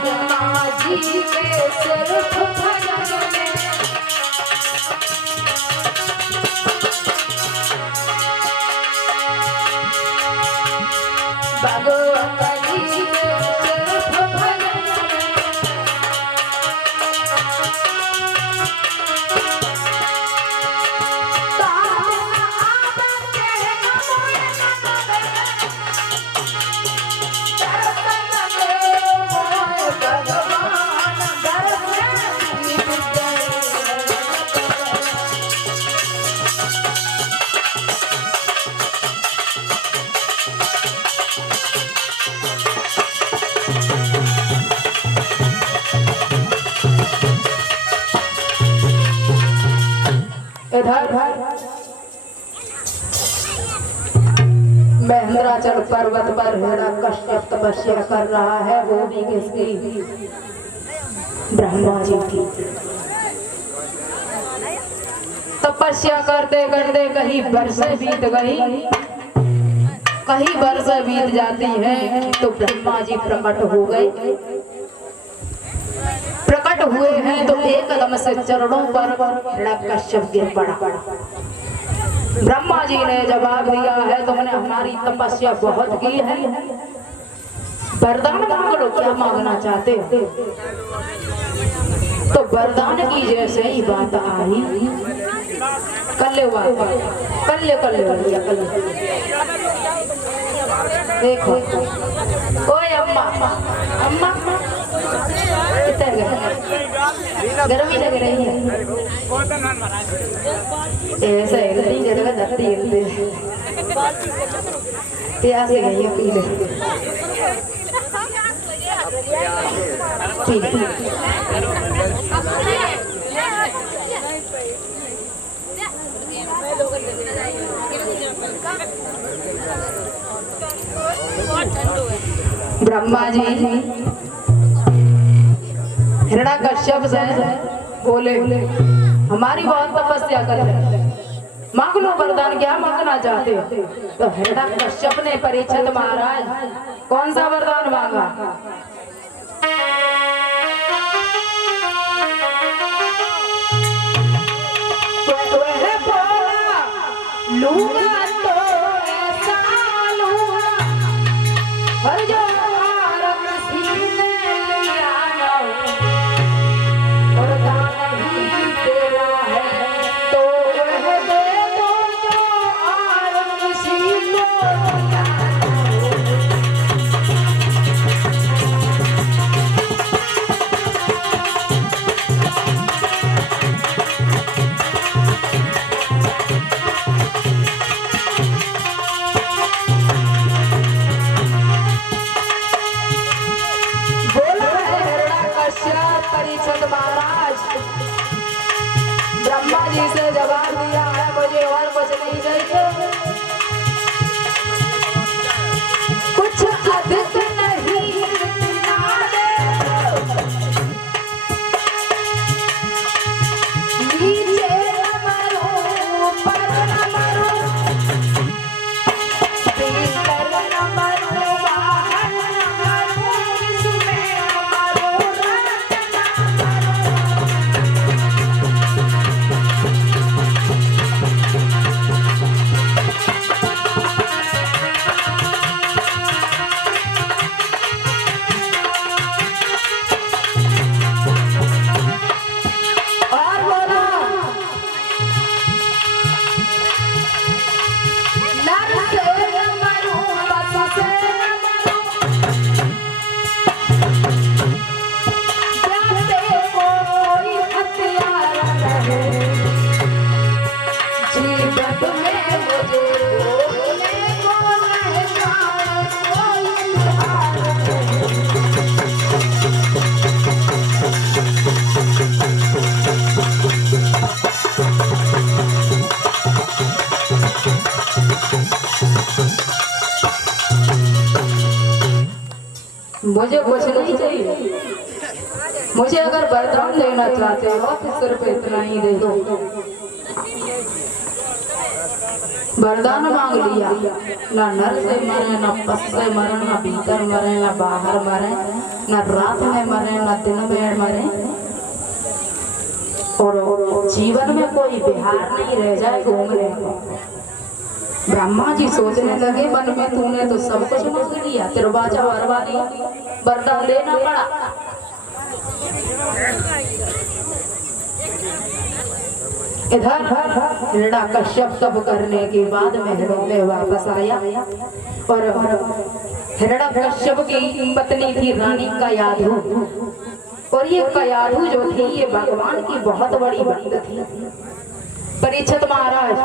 ब्रह्मा जी के सिर्फ भजन में भगवान जी के सिर्फ भजन में महेंद्राचल पर्वत पर हिरण्यकश्यप तपस्या कर रहा है, वो भी किसकी? ब्रह्मा जी की। तपस्या करते करते कहीं बरसें बीत गई, कहीं बरसें बीत जाती है तो ब्रह्मा जी प्रकट हो गए। प्रकट हुए हैं तो एकदम से चरणों पर हिरण्यकश्यप गिर पड़ा। ब्रह्मा जी ने जवाब दिया है, तुमने हमारी तपस्या बहुत की है, वरदान मांग लो, क्या मांगना चाहते हो? तो वरदान की जैसे ही बात आई, कल्ले देखो ओए अम्मा अम्मा गर्मी लग रही है, ऐसा है जगह धरती हिलते प्यास गई है, पी ले ब्रह्मा जी हिरण्यकश्यप से बोले, हमारी बहुत तपस्या कर रहे, मांग लो वरदान, क्या मांगना चाहते हो? तो हिरण्यकश्यप ने परीक्षित महाराज कौन सा वरदान मांगा? वह बोला, लूंगा तो ऐसा लूंगा, हर जो ब्रह्मा जी से जवाब दिया है, मुझे और कुछ नहीं चाहिए, कुछ अधिक नहीं ना दे, नीचे न मरो ऊपर न मरो, भीतर न मरो बाहर न मरो, इसमें न मरो रात न मुझे कुछ नहीं चाहिए, मुझे अगर वरदान लेना चाहते हो तो सिर्फ इतना ही दे दो। वरदान मांग लिया, ना नर से मरे, ना पस से मरे, ना भीतर मरे, ना बाहर मरे, ना रात में मरे, ना दिन में मरे, और जीवन में कोई बिहार नहीं रह जाए घूमने को। ब्रह्मा जी सोचने लगे मन में तूने तो सब कुछ मांग लिया, तिरबाजा वरवानी वरदान देना पड़ा। इधर हिरण्यकश्यप तप करने के बाद महलों में वापस आया और हिरण्यकश्यप की पत्नी थी रानी कयाधु, और ये कयाधु जो थी ये भगवान की बहुत बड़ी भक्त थी। परीक्षित महाराज,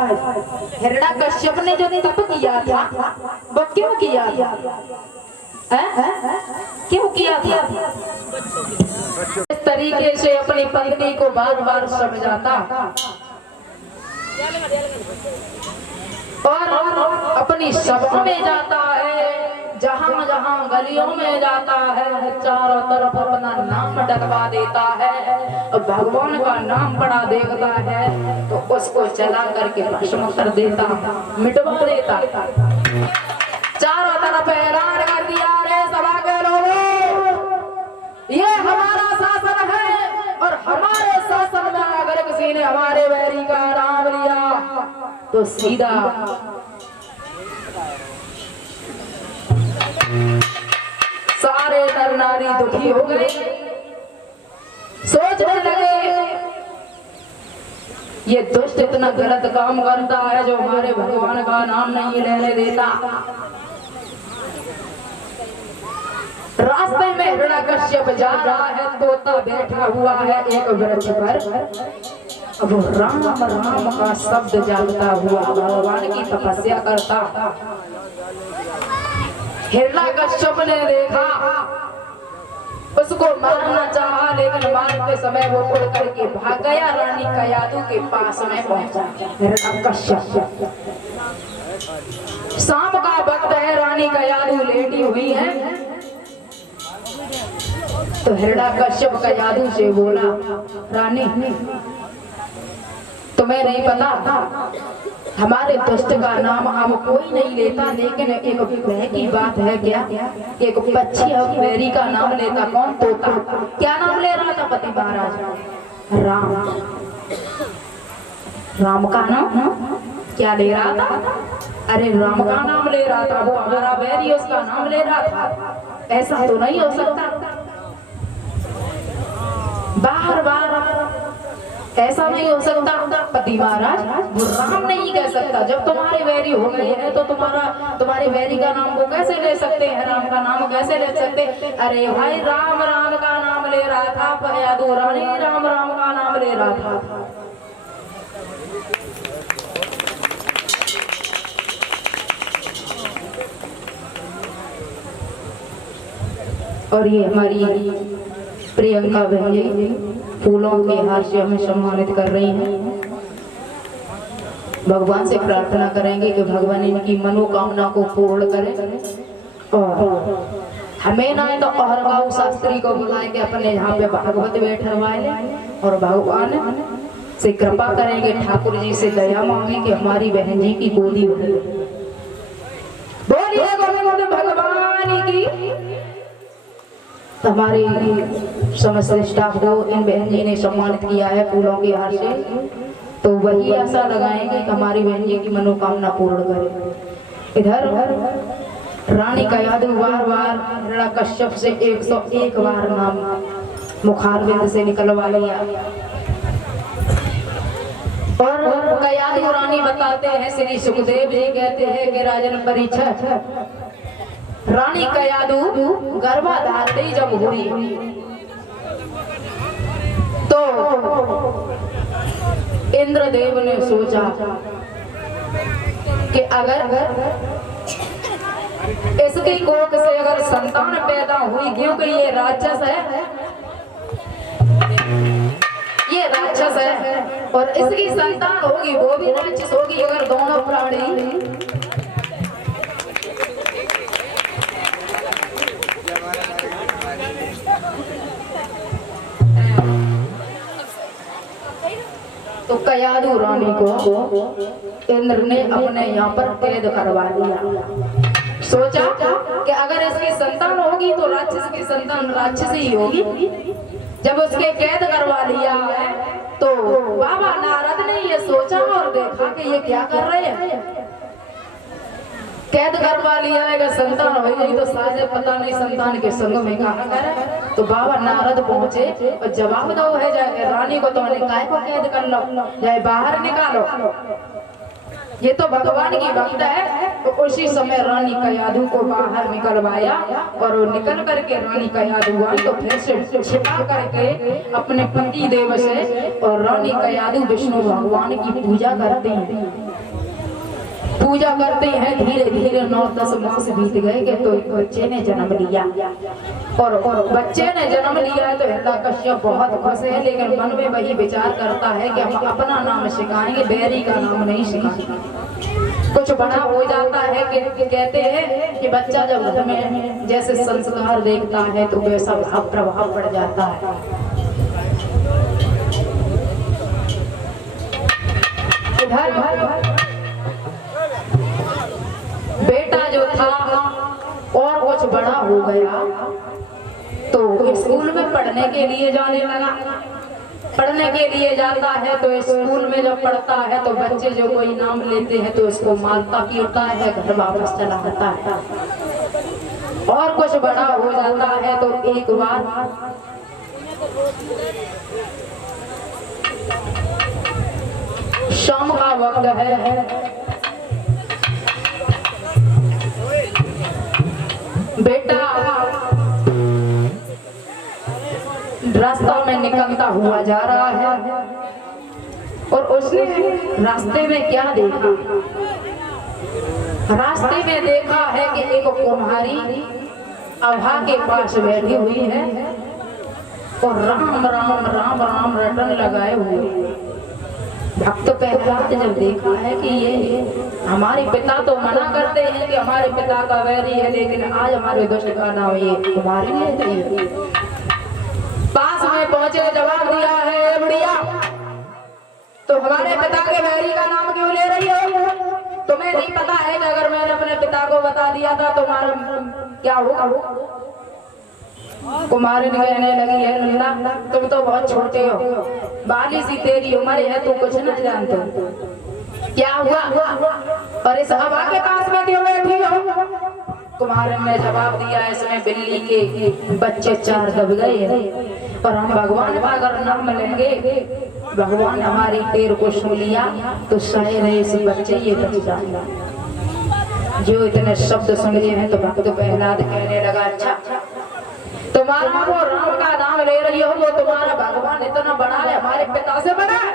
हिरण्यकश्यप ने जो तप किया था वो क्यों किया था? क्यों किया था? इस तरीके से अपनी पत्नी को बार बार समझाता और अपनी सभा में जाता है, जहां जहां गलियों में जाता है, चारों तरफ अपना नाम डलवा देता है और भगवान का नाम बड़ा देखता है तो उसको चला करके भस्म कर देता, मिटवा देता। चारों तरफ ऐलान कर दिया, रे सभा के लोगों, ये हमारा शासन है और हमारे शासन में अगर किसी ने हमारे वैरी का नाम लिया तो सीधा सारे नर नारी दुखी हो गए। सोचने लगे ये दुष्ट इतना गलत काम करता है जो हमारे भगवान का नाम नहीं लेने देता। रास्ते में हिरण्यकश्यप जा रहा है, तोता बैठा हुआ है एक वृक्ष पर। अब राम राम का शब्द जागता हुआ भगवान की तपस्या करता। हिरण्यकश्यप ने देखा, उसको मारना चाहा, लेकिन मारते समय वो उड़ करके भाग गया, रानी कयाधु के पास में पहुंचा। हिरण्यकश्यप, शाम का वक्त है, रानी कयाधु लेटी हुई है, तो हिरण्यकश्यप कयाधु से बोला, रानी तुम्हें नहीं पता हमारे दुष्ट का नाम अब कोई नहीं लेता, लेकिन एक भय की बात है क्या? एक पक्षी अब वैरी का नाम लेता। कौन? तोता। क्या नाम ले रहा था पति महाराज? राम। राम का नाम क्या ले रहा था? अरे राम का नाम ले रहा था, वो हमारा वैरी उसका नाम ले रहा था। ऐसा तो नहीं हो सकता, बार बार ऐसा नहीं हो सकता पति महाराज, वो राम नहीं कह सकता। जब तुम्हारे वैरी हो गए हैं तो तुम्हारे वैरी का नाम वो कैसे ले सकते हैं? राम का नाम कैसे ले सकते? अरे भाई, राम राम का नाम ले रहा था, कयाधु रानी राम राम का नाम ले रहा था। और ये हमारी प्रियंका बहन जी फूलों के हार से हमें सम्मानित कर रही हैं। भगवान से प्रार्थना करेंगे कि भगवान इनकी मनोकामना को पूर्ण करे और हमें ना तो अहरगांव शास्त्री को बुलाए के अपने यहाँ पे भागवत बैठवाए ले और भगवान से कृपा करेंगे, ठाकुर जी से दया मांगे कि हमारी बहन जी की गोदी भरे। बोलिए गोविंद भगवान की। हमारी समस्त स्टाफ को इन बहन जी ने सम्मानित किया है फूलों के हार से, तो वही आशा लगाएंगे कि हमारी बहन जी की मनोकामना पूर्ण करे। इधर रानी कयाधु बार बार हिरण्यकश्यप से 101 बार नाम मुखारविंद से निकलवा लिया और कयाधु रानी बताते हैं, श्री सुखदेव जी कहते हैं कि राजन परीक्षित, रानी कयाधु गर्भाधात्री जब हुई तो इंद्रदेव ने सोचा कि अगर इसकी कोख से अगर संतान पैदा हुई, क्योंकि ये राक्षस है, ये राक्षस है और इसकी संतान होगी वो भी राक्षस होगी, अगर दोनों प्राणी तो कयाधु रानी को इंद्र ने अपने यहाँ पर कैद करवा लिया। सोचा कि अगर इसकी संतान होगी तो राक्षस की संतान राक्षस ही होगी। जब उसके कैद करवा लिया है तो बाबा नारद ने ये सोचा और देखा कि ये क्या कर रहे हैं। कैद करवा लिया है कि संतान हो गई तो शायद पता नहीं संतान के संग में कहा करे। तो बाबा नारद पहुंचे और जवाब दो है जाए रानी को तुमने काय को कैद कर लो, जाए बाहर निकालो। ये तो भगवान की भक्त है। तो उसी समय रानी कयाधु को बाहर निकलवाया और वो निकल करके रानी कयाधु आई तो फिर से छिपा करके अपने पति देव से और रानी कयाधु विष्णु भगवान की पूजा करते हैं। धीरे धीरे 9-10 मास बीत गए कि तो बच्चे ने जन्म लिया और बच्चे ने जन्म लिया है तो हिरण्यकश्यप बहुत खुश है, लेकिन मन में वही विचार करता है कि हम अपना नाम सिखाएंगे, बैरी का नाम नहीं सिखाएंगे। कुछ बड़ा हो जाता है कि कहते हैं कि बच्चा जब घर में जैसे संस्कार देखता है तो वैसा भाव प्रभाव पड़ जाता है। बेटा जो था और कुछ बड़ा हो गया तो स्कूल में पढ़ने के लिए जाने लगा। पढ़ने के लिए जाता है तो स्कूल में जब पढ़ता है तो बच्चे जो कोई नाम लेते हैं तो उसको मारता पीटता है, घर वापस चला आता है। और कुछ बड़ा हो जाता है तो एक बार शाम का वक्त है, बेटा रास्ता में निकलता हुआ जा रहा है और उसने रास्ते में क्या देखा? रास्ते में देखा है कि एक कुम्हारी अभा के पास बैठी हुई है और राम राम राम राम रटन लगाए हुए। भक्त प्रहलाद जब देखा है कि ये हमारे पिता तो मना करते हैं कि हमारे पिता का वैरी है, लेकिन आज हमारे दुष्ट का नाम ये कुमारी है। पास में पहुंचे जवाब दिया है, बुढ़िया तो हमारे पिता के वैरी का नाम क्यों ले रही हो? तुम्हें नहीं पता है कि अगर मैंने अपने पिता को बता दिया था तुम्हारा क्या होगा? कुमारी कहने लगी है, नंदा तुम तो बहुत छोटे हो, बाली सी तेरी उम्र है, तू कुछ न जानते। क्या हुआ और इस अबा के पास में क्यों बैठी हो? कुमार ने जवाब दिया, इसमें बिल्ली के बच्चे 4 दब गए हैं और हम भगवान का अगर नाम लेंगे, भगवान हमारी पैर को छू लिया तो शायद इस बच्चे ये बच जाएगा। जो इतने शब्द सुन रहे हैं तो भक्त प्रहलाद कहने लगा, अच्छा तुम्हारा वो राम का नाम ले रही हो, वो तुम्हारा भगवान इतना बड़ा है, हमारे पिता से बड़ा है,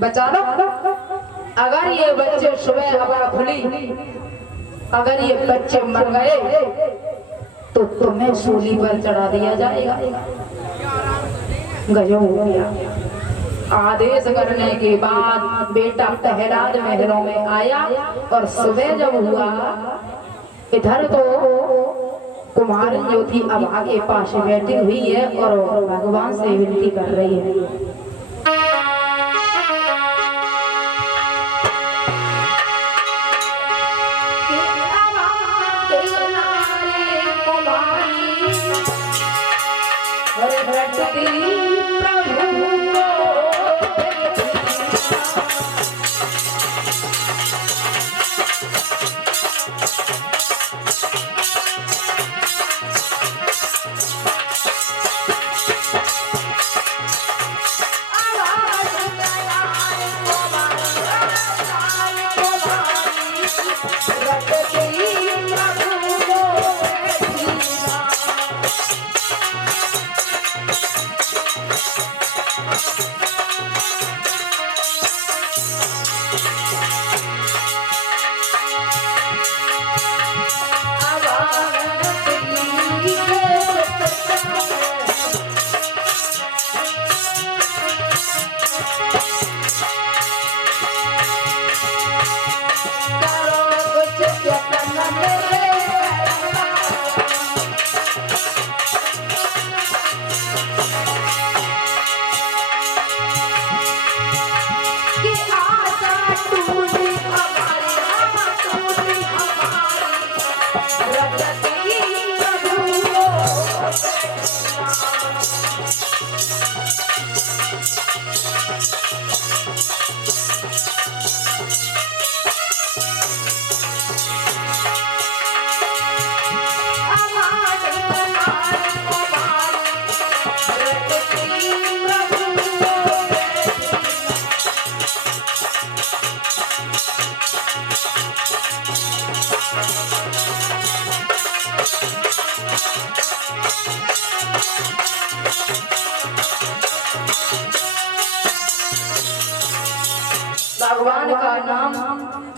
बचा लो। अगर ये बच्चे सुबह हवा खुली, अगर ये बच्चे मर गए तो तुम्हें सूली पर चढ़ा दिया जाएगा। गजब हो गया। आदेश करने के बाद बेटा प्रहलाद महलों में आया और सुबह जब हुआ इधर तो कुमारी जो थी अब आगे पास बैठी हुई है और भगवान से विनती कर रही है।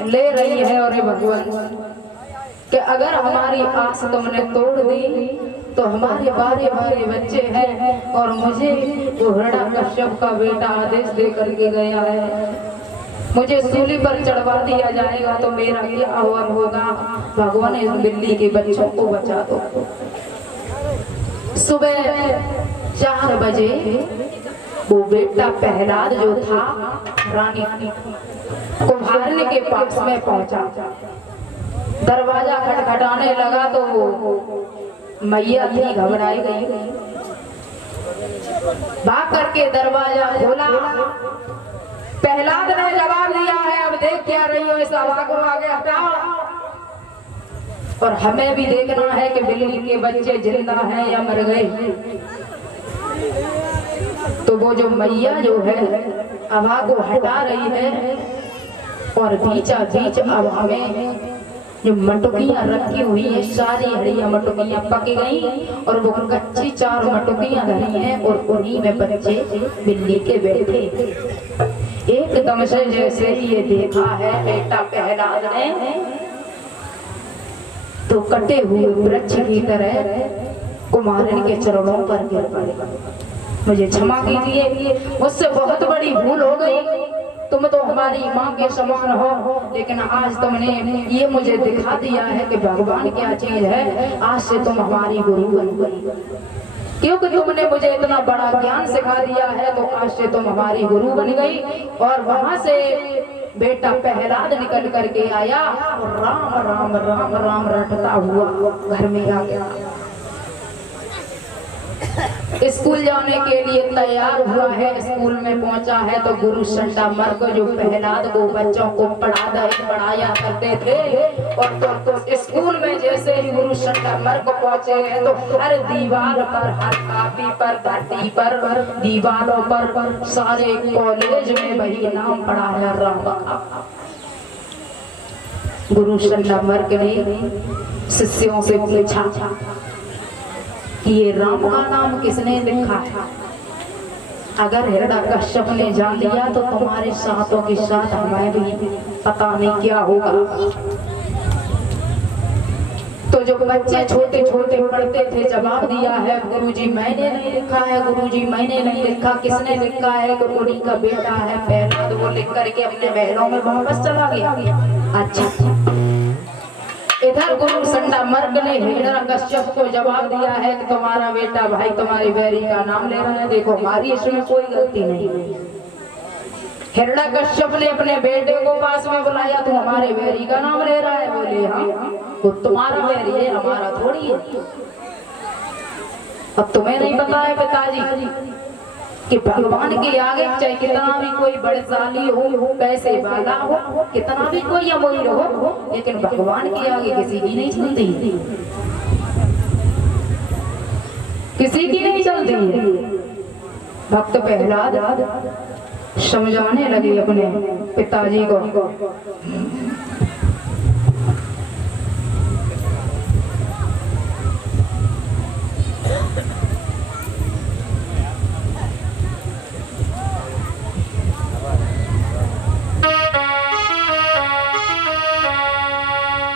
ले रही है। और भगवान कि अगर हमारी आस तुमने तोड़ दी तो हमारे बारे बारे बच्चे हैं और मुझे वो हिरण्यकश्यप का बेटा आदेश दे करके गया है, मुझे सूली पर चढ़वा दिया जाएगा तो मेरा क्या अवर होगा। भगवान इस बिल्ली के बच्चों को बचा दो। सुबह 4 बजे वो बेटा प्रहलाद जो था रानी कुम्हारनी के पास में पहुंचा। दरवाजा खटखटाने लगा तो मैया थी घबराई गई, भाग करके दरवाजा खोला। प्रहलाद ने जवाब दिया है, अब देख क्या रही हो, इस हवा को आगे हटाओ और हमें भी देखना है कि बिल्ली के बच्चे जिंदा हैं या मर गए। तो वो जो मैया जो है हवा को हटा रही है और बीचा बीच अब हमें जो मटुकियां रखी हुई है सारी हरिया मटुकियां पक गई और वो कच्ची 4 मटुकियां धरी हैं और उन्हीं में बच्चे बिल्ली के बैठे। एकदम से जैसे ये देखा है बेटा प्रहलाद ने तो कटे हुए वृक्ष की तरह कुम्हारनी के चरणों पर गिर पड़े। मुझे क्षमा कीजिए, मुझसे बहुत बड़ी भूल हो गई। तुम तो हमारी माँ के समान हो, लेकिन आज तुमने ये मुझे दिखा दिया है कि भगवान क्या चीज है। आज से तुम हमारी गुरु बन गई, क्योंकि तुमने मुझे इतना बड़ा ज्ञान सिखा दिया है। तो आज से तुम हमारी गुरु बन गई। और वहां से बेटा प्रहलाद निकल करके आया और राम राम राम राम रटता हुआ घर में आ गया। स्कूल जाने के लिए तैयार हुआ है, स्कूल में पहुंचा है तो गुरु संडा मर्ग जो प्रहलाद को बच्चों को पढ़ाया करते थे। और तो स्कूल में जैसे ही गुरु संडा मर्ग पहुंचे हैं तो हर दीवार पर, हर कापी पर, धरती पर, दीवारों पर, सारे कॉलेज में वही नाम पढ़ा है राम का। गुरु संडा मर्ग ने शिष्यों से पूछा कि ये राम का नाम किसने लिखा है? अगर हिरण्यकश्यप ने जान लिया तो तुम्हारे साथों के साथ हमें भी पता नहीं क्या होगा। तो जो बच्चे छोटे छोटे पढ़ते थे जवाब दिया है, गुरुजी मैंने नहीं लिखा है, गुरुजी मैंने नहीं लिखा। किसने लिखा है? गुरुजी का बेटा है प्रहलाद, वो लिख करके अपने बहनों में वापस चला गया। अच्छा, इधर गुरु संडा मर्ग ने हिरण्यकश्यप को जवाब दिया है कि तुम्हारा बेटा भाई तुम्हारी बैरी का नाम ले रहा है, देखो हमारी इसमें कोई गलती नहीं। हिरण्यकश्यप ने अपने बेटे को पास में बुलाया, तू हमारे बैरी का नाम ले रहा है? बोले हाँ, वो तुम्हारा बैरी है, हमारा थोड़ी है। अब तुम्हें नहीं पता है पिताजी कि भगवान के आगे चाहे कितना भी कोई बड़शाली हो, पैसे वाला हो, कितना भी कोई अमीर हो, लेकिन भगवान के आगे किसी की नहीं चलती, किसी की नहीं चलती। भक्त प्रहलाद समझाने लगे अपने पिताजी को।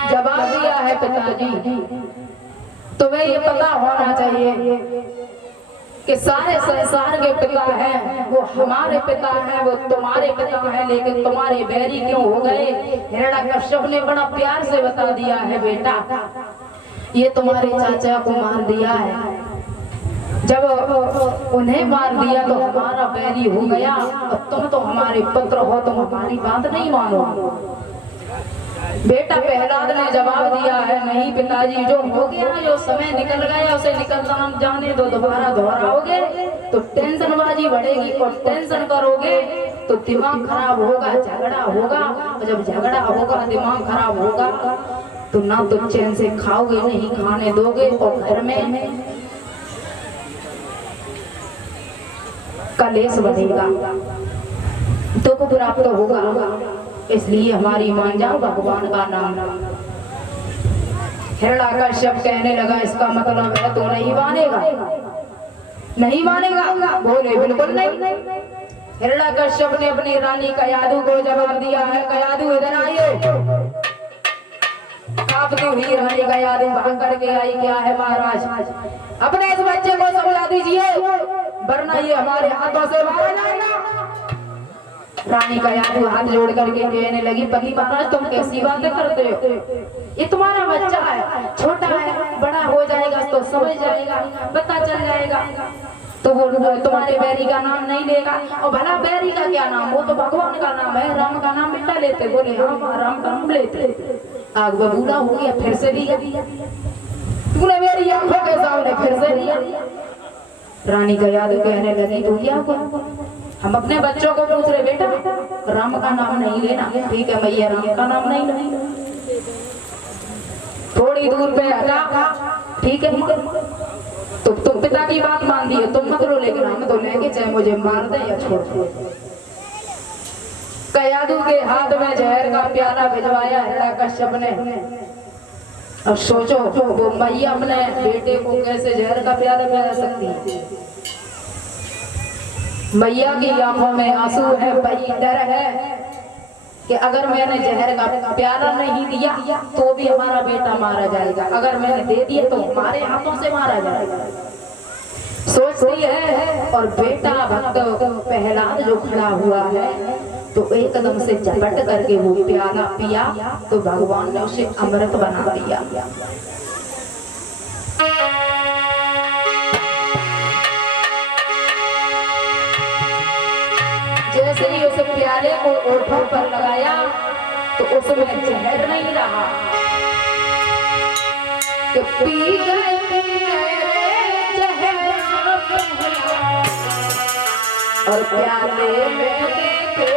जवाब दिया है पिताजी, तुम्हें ये पता होना चाहिए कि सारे संसार के पिता हैं, वो हमारे पिता हैं, वो तुम्हारे पिता हैं, लेकिन तुम्हारे बैरी क्यों हो गए? हिरण्यकश्यप ने बड़ा प्यार से बता दिया है, बेटा ये तुम्हारे चाचा को मार दिया है। जब उन्हें मार दिया तो हमारा बैरी हो गया, और तुम तो हमारे पुत्र हो, तुम हमारी बात नहीं मानो। बेटा प्रहलाद ने जवाब दिया है, नहीं पिताजी, जो हो गया, जो समय निकल गया उसे निकलना जाने दो, दोबारा दोहराओगे तो टेंशनबाजी बढ़ेगी, और टेंशन करोगे तो दिमाग खराब होगा, झगड़ा होगा, और जब झगड़ा होगा, दिमाग खराब होगा तो ना तो चैन से खाओगे, नहीं खाने दोगे, और घर में कलेश बढ़ेगा, दुख प्राप्त होगा। इसलिए हमारी मान जाओ भगवान का नाम। हिरण्यकश्यप कहने लगा, इसका मतलब है तो नहीं मानेगा? नहीं मानेगा? बोले बिल्कुल नहीं। हिरण्यकश्यप ने अपनी रानी कयाधु को जवाब दिया है, कयाधु इधर आइए। कांपती हुई रानी कयाधु भाग करके आई, क्या है महाराज, अपने इस बच्चे को समझा दीजिए वरना ये हमारे हाथों से मारा जाएगा। रानी कयाधु हाथ जोड़ करके कहने लगी, पति महाराज तुम कैसी बातें करते हो, ये तुम्हारा बच्चा है, छोटा है, बड़ा हो जाएगा तो समझ जाएगा, पता चल जाएगा, तो वो तुम्हारे बैरी का नाम नहीं लेगा। और भला बैरी का क्या नाम, वो तो भगवान का नाम है, राम का नाम मिटा लेते। बोले हाँ राम का नाम लेते। आग बबूला हो गया, फिर से दिया, तूने मेरी आंखों के सामने फिर से दिया। रानी कयाधु कहने लगी, तो क्या हम अपने बच्चों को पूछ रहे, बेटा राम का नाम नहीं लेना। ठीक है भैया, राम का नाम नहीं लेना। थोड़ी दूर पे हटा, ठीक है, तो तुम पिता की बात मान दी है, तुम मत लो, लेकिन हम तो लेंगे, चाहे मुझे मार दे या छोड़ दो। कयाधु के हाथ में जहर का प्याला भिजवाया हिरण्यकश्यप ने। अब सोचो वो मैया अपने बेटे को कैसे जहर का प्याला पिला सकती है। मैया की आंखों में आंसू है, बड़ी डर है कि अगर मैंने जहर का प्याला नहीं दिया तो भी हमारा बेटा मारा जाएगा, अगर मैंने दे दिया तो हमारे हाथों से मारा जाएगा। सोचती है, और बेटा भक्त प्रहलाद जो खड़ा हुआ है तो एकदम से झपट करके वो प्याला पिया, तो भगवान ने उसे अमृत बना दिया। जैसे ही उस प्याले को ओठों पर लगाया तो उसमें जहर नहीं रहा, कि पी गए जहर और प्याले में देखे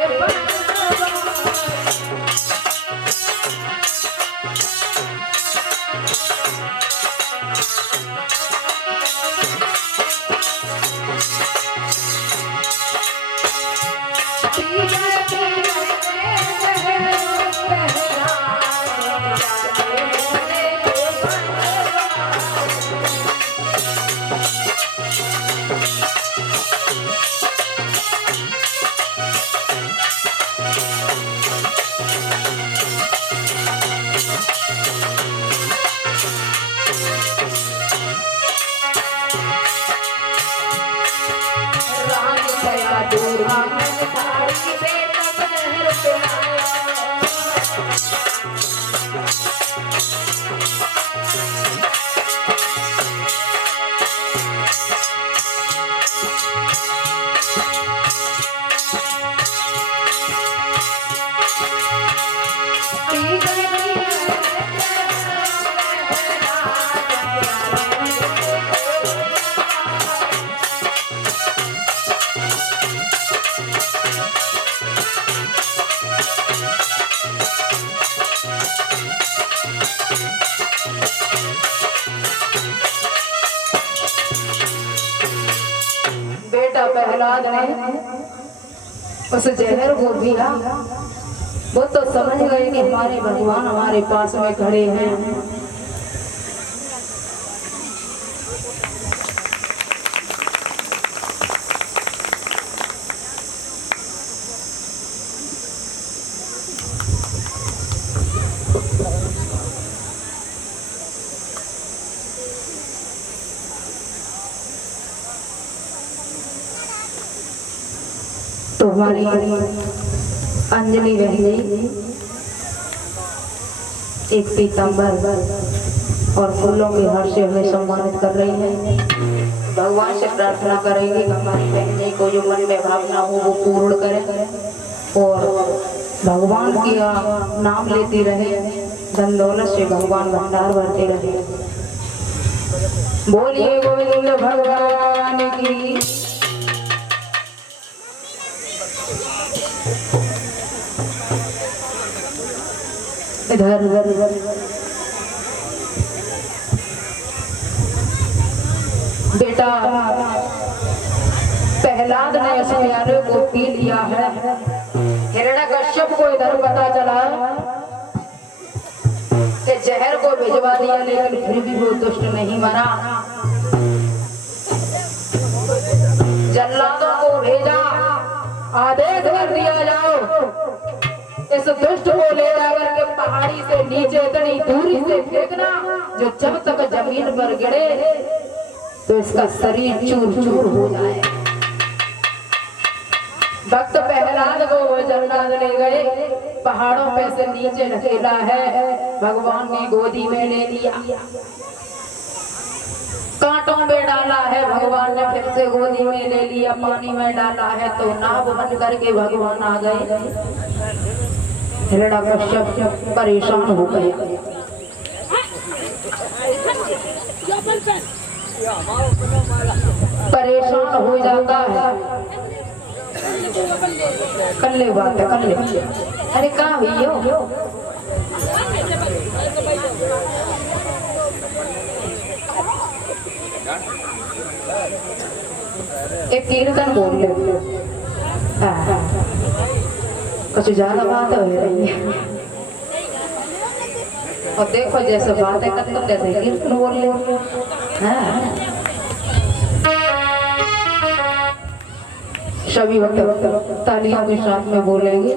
प्रहलाद ने उस जहर को पिया। वो तो समझ गए कि हमारे भगवान हमारे पास में खड़े हैं। तो हमारी अंजलि बहन जी एक पीताम्बर और फूलों के हार से हमें सम्मानित कर रही है। भगवान से प्रार्थना करेंगे कि हमारी बहन जी को जो मन में भावना हो वो पूर्ण करे और भगवान की नाम लेती रहे, धन दौलत से भगवान भंडार भरते रहे। बोलिए गोविंद भगवान की। इधर बेटा प्रहलाद ने उस प्याले को पी लिया है। हिरण्यकश्यप को इधर पता चला कि जहर को भिजवा दिया, लेकिन फिर भी वो दुष्ट नहीं मरा। जल्लादों को भेजा आदेश कर दिया जाओ, इस दुष्ट को ले जाकर के पहाड़ी से नीचे इतनी दूरी से फेंकना जो जब तक जमीन पर गिरे तो इसका शरीर चूर चूर हो जाए। भक्त प्रहलाद को जमनाद ले गए, पहाड़ों पे से नीचे ढकेला है, भगवान ने गोदी में ले लिया, कांटों में डाला है, भगवान ने फिर से गोदी में ले लिया, पानी में डाला है तो नाव बन करके भगवान आ गए। हिरण्यकश्यप परेशान हो गए, परेशान हो जाता है। कर ले बात कर ले, अरे कहाँ हुई हो? एक कीर्तन बोल ले, कुछ ज्यादा बात हो रही है और देखो जैसे बातें करते जैसे कीर्तन बोल ले। सभी वक्त तालियों के साथ में बोलेंगे।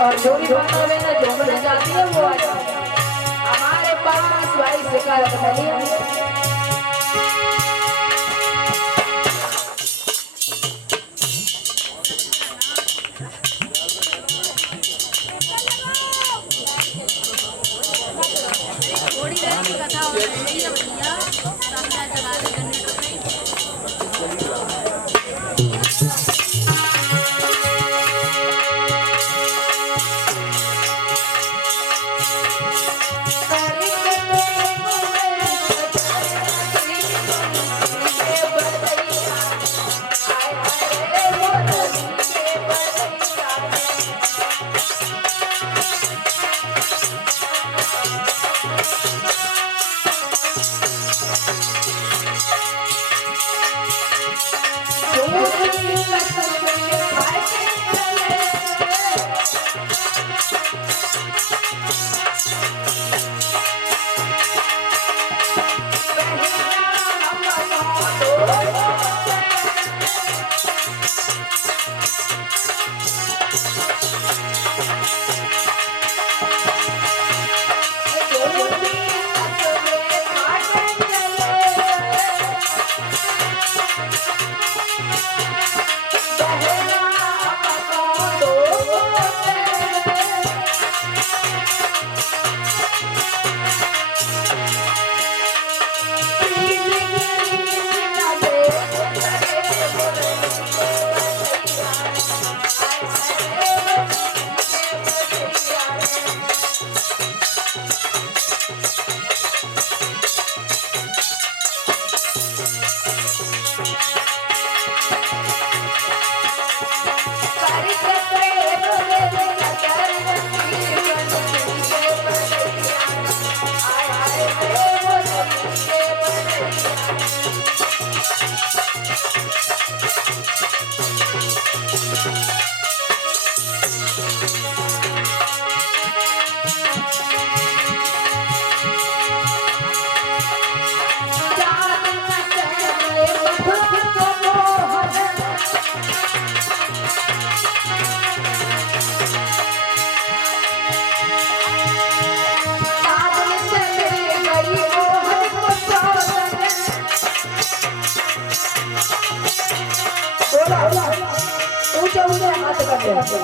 और जो भी बातों में ना जो बन जाती है वो आ जाए हमारे पास, भाई शिकायत नहीं है। ऊंचा ऊंचा हाथ कर दे।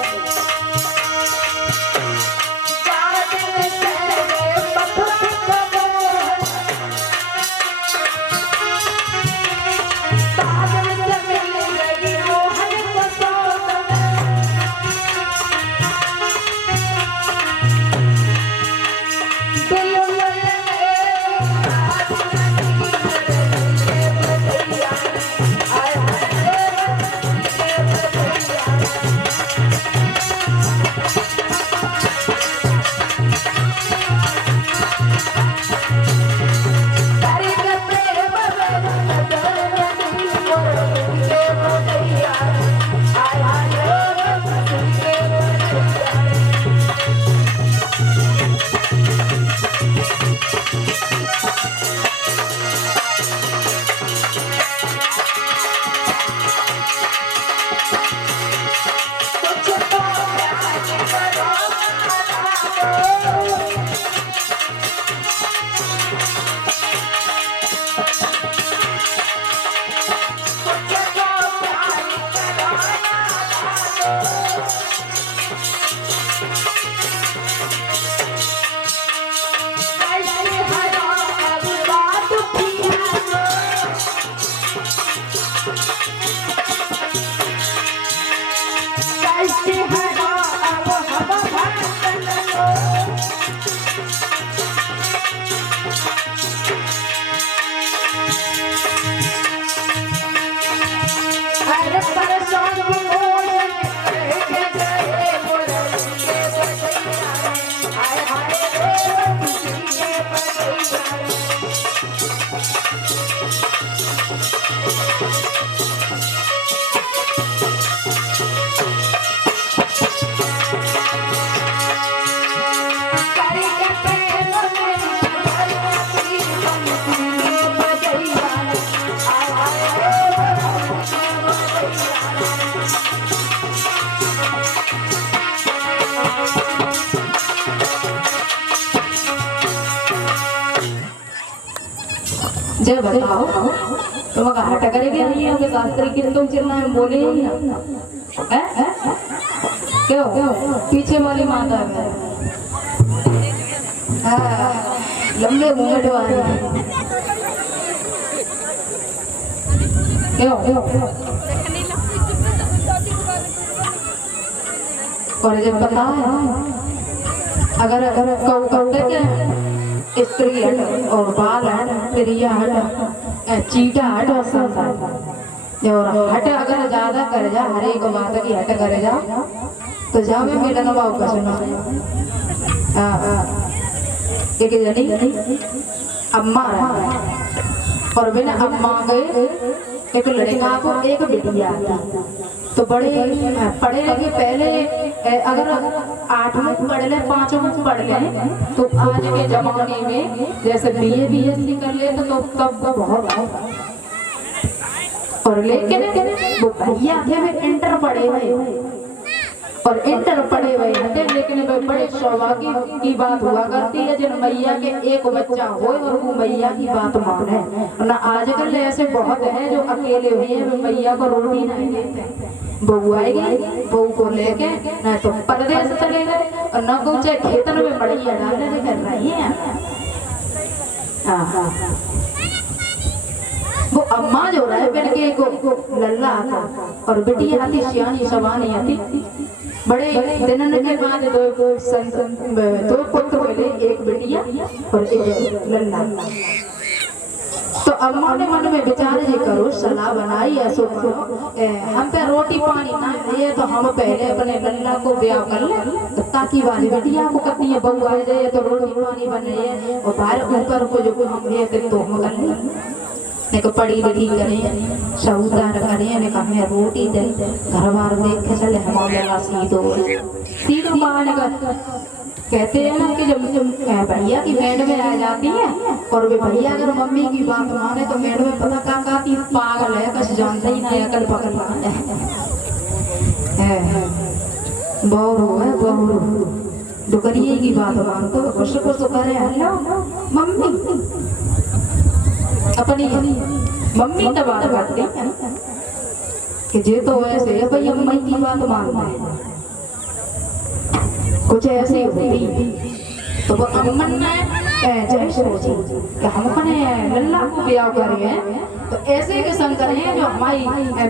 जब बताओ तुम हट करेंगे नहीं होंगे शास्त्री की तुम चिल्ला हम बोले ही ना हैं क्यों पीछे वाली माता है हाँ लंबे घूंघट वाली क्यों और जब पता है अगर कहते के स्त्री हट और बाल हट प्रिया हट चीटा हट और हट अगर ज्यादा कर जा हर एक बात की हट कर जा तो जावे मिलन बाबू का सुना एक जनी अम्मा और बिना अम्मा के एक लड़का को एक बिटिया तो बड़े पढ़े लिखे पहले अगर 8वीं पढ़ ले 5वीं पढ़ ले तो आज के जमाने में जैसे BA BSc कर ले तो तब वो बहुत और लेकिन वो भैया थे वे इंटर पढ़े हुए और इंटर पढ़े हुए थे लेकिन वे बड़े सौभाग्य की बात हुआ करती है जिन मैया के एक बच्चा हो और वो मैया की बात माने ना आजकल ऐसे बहुत हैं जो अकेले हुए हैं मैया को रोटी नहीं देते बहू आएगी बहू को लेके न तो परदेश चले गए और न को चाहे खेतन में बढ़िया डालने कर रही है वो अम्मा जो रहे बिन के को लल्ला आता और बेटी आती सियानी सवानी आती बड़े दिनन के बाद दो पुत्र मिले एक बेटिया और एक लल्ला तो अम्मा ने मन में विचार जी करो सलाह बनाई ऐसो हम पे रोटी पानी ना ये तो हम पहले अपने लल्ला को ब्याह कर ले ताकि वाली बेटिया को करती है बहू आ जाए तो रोटी पानी बने और बाहर ऊपर को जो हम ये तो हम कर ले ने को पढ़ी लिखी करें साहूकार करें ने कहा मैं रोटी दे घर बार देख के चले हमारा सीधो मान का कहते हैं ना कि जब भैया की मैड में आ जाती है और वे भैया अगर मम्मी की बात माने तो मैड में पता क्या कहती पागल है कुछ जानते ही नहीं अकल पकड़ है बहुरू है बहुरू दुकरिए की बात मानते तो खुश खुश करे हेलो मम्मी अपनी मम्मी तो बात करती है कि जे तो वैसे भाई अम्मा की बात मानते हैं कुछ ऐसी होती तो वो अम्मन ने जय सोची कि हम अपने लल्ला को ब्याह करें तो ऐसे के संकर हैं जो हमारी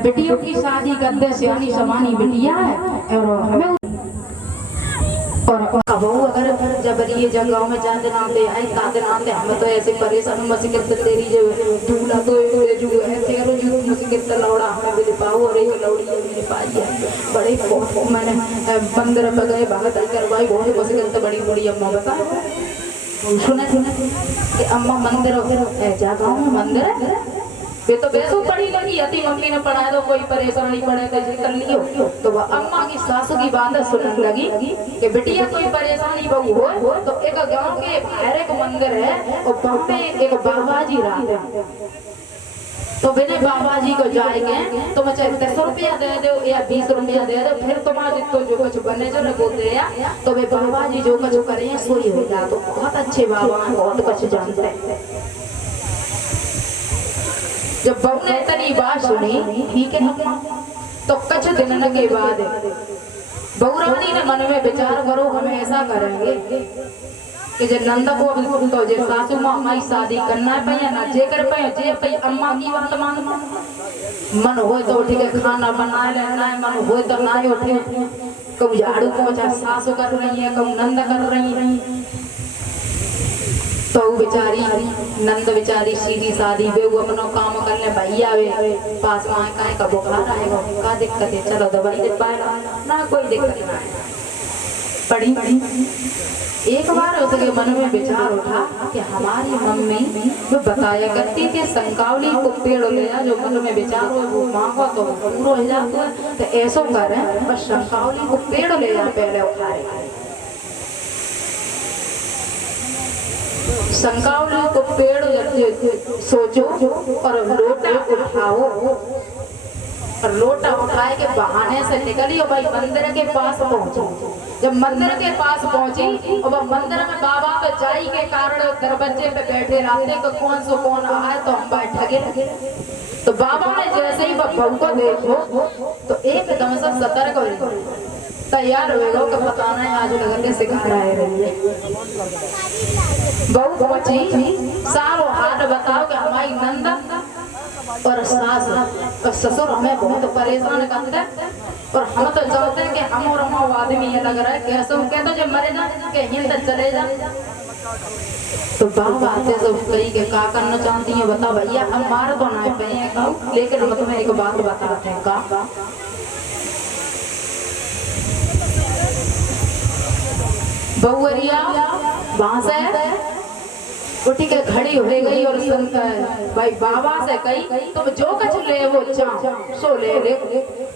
बेटियों की शादी करते सियानी समानी बेटियां है और हमें और अब अगर जब ये जगह में जाते नाते आई ताते नाते हमें तो ऐसे परेशान मस्जिद तेरी जो दूल्हा तो जो ऐसे करो जो मस्जिद लौड़ा हमें भी पाओ और एक लौड़ी मेरी पाई है बड़े मैंने मंदिर पे गए भगत करवाई बहुत मस्जिद बड़ी बड़ी अम्मा बता सुने कि अम्मा मंदिर जगह में मंदिर वे तो वैसे पढ़ी लगी अति मम्मी ने पढ़ाया तो कोई परेशानी पड़े तो कर लियो तो वह अम्मा की सासू की बात सुनने लगी कि बेटिया कोई परेशानी बहू हो तो एक गांव के बाहर एक मंदिर है और वहाँ पे एक बाबा जी रहा तो बिना बाबा जी को जाएंगे तो मैं चाहे 10 रुपया दे दो या 20 रुपया दे दो फिर तुम्हारे तो जो कुछ बने जो बोलते हैं तो वे बाबा जी जो कुछ करें सोई हो जाए तो बहुत अच्छे बाबा बहुत कुछ जानते हैं। जब बहू ने इतनी बात सुनी ठीक है तो कुछ दिन के बाद बहू रानी ने मन में विचार करो हम ऐसा करेंगे कि जे नंद को तो जे सासू मां हमारी शादी करना है या ना जे कर पे जे पे अम्मा की बात मान मन हो तो ठीक है खाना बना लेना है मन हो तो ना उठे कब झाड़ू पोछा सासू कर रही है कब नंद कर रही है तो बेचारी नंद बेचारी सीधी शादी वे वो अपना काम कर ले भैया वे पास में काहे का बुखार आएगा का दिक्कत है चलो दवाई दे पाएगा ना कोई दिक्कत ना है पढ़ी एक बार उसके मन में विचार उठा कि हमारी मम्मी जो बताया करती थी संकावली को पेड़ ले जा, जो मन में विचार हो वो मांगो तो पूरा हो जाता है, तो ऐसा करें बस संकावली को पेड़ ले जा पहले उठाए। संकावली को पेड़ सोचो और लोटा उठाओ, और लोटा उठाए के बहाने से निकली और भाई मंदिर के पास पहुंची। जब मंदिर के पास पहुंची और वह मंदिर में बाबा तो जाई के कारण दरवाजे पे बैठे रहते कि कौन सो कौन आए तो हम बैठे लगे। तो बाबा ने जैसे ही वह बहू को देखो तो एकदम से सतर्क हो तैयार हो कि पता नहीं आज लगने सिखा रहे रहिए। बहू पहुंची, सारो हाथ बताओ कि हमारी नंदा और सास और ससुर हमें बहुत परेशान करते हैं, और हम तो चाहते हैं कि हम और हम आदमी ये लग रहा है कैसे कहते जब मरे जा के हिंद चले जा। तो बाबा आते सब कही के का करना चाहती है बता भैया, हम मार तो ना पे हैं लेकिन हम तुम्हें एक बात बताते हैं का बहुरिया वहां से उठी के खड़ी हो गई और भाई बाबा से कही तुम जो कुछ ले वो चाहो सो ले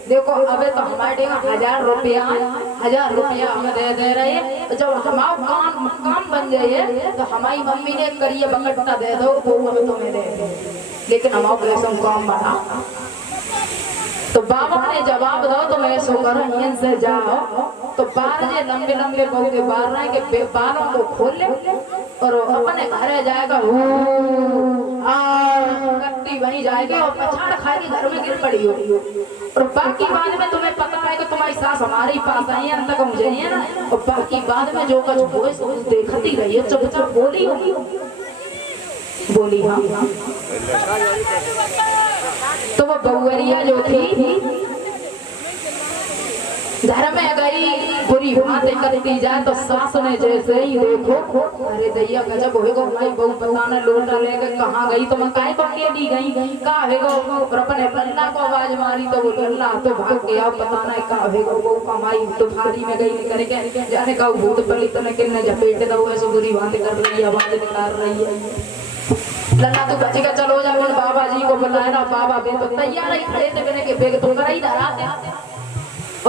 देखो अबे तो हमारे 1000 रुपया हम दे रहे हैं, तो जब हमारा काम बन जाए तो हमारी मम्मी ने करिए बकट्टा दे दो वो हम तुम्हें दे, लेकिन हमारा कैसा काम बना। तो बाबा ने जवाब दो तो मैं सो कर यहीं से जाओ। तो बार जे लंबे लंबे बहु के बार रहे के बालों को खोल ले और अपने घर जाएगा कत्ती बनी जाएगी और पछाड़ खाए के घर में गिर पड़ी होगी। और बाकी बाद में तुम्हें पता है कि तुम्हारी सास हमारे पास आई है तक मुझे है ना, और बाकी बाद में जो कुछ हो देखती रही है चुपचाप बोली होगी बोली हाँ। तो वो बहुरिया जो थी घर में गई बुरी बात करती जाए तो सास ने जैसे ही देखो अरे दैया गजब होएगा भाई बहू पता न लोटा लेके कहाँ गई तो मैं काहे को अकेली गई का होएगा। और अपने लल्ला को आवाज मारी तो वो लल्ला तो भाग गया, पता नहीं का होएगा वो कमाई तो थाली में गई करके जाने का भूत पलित ने किन्ने झपेट दो ऐसे बुरी बात कर रही है आवाज निकाल रही है। लल्ला तो बच गया, चलो जा बाबा जी को बुलाया ना, बाबा भी तो तैयार ही खड़े थे मैंने के बेग तो कराई डराते।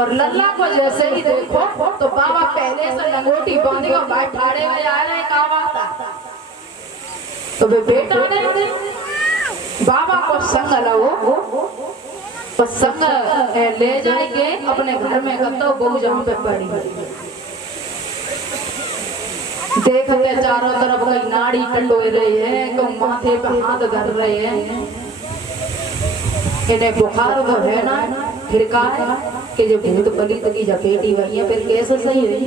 और लल्ला को जैसे ही देखो तो बाबा पहले से लंगोटी बांधे को बैठ ठाड़े में जा रहे का बात तो वे बेटा ने बाबा को संग लो तो संग ले जाएंगे अपने घर में कतो बहू जहाँ पे पड़ी देखते चारों तरफ कई नाड़ी टंडोए रही है, कई माथे पे हाथ धर रहे हैं, इन्हें बुखार तो है ना फिर का कि जो भूत पलित की झपेटी हुई है फिर कैसे सही हुई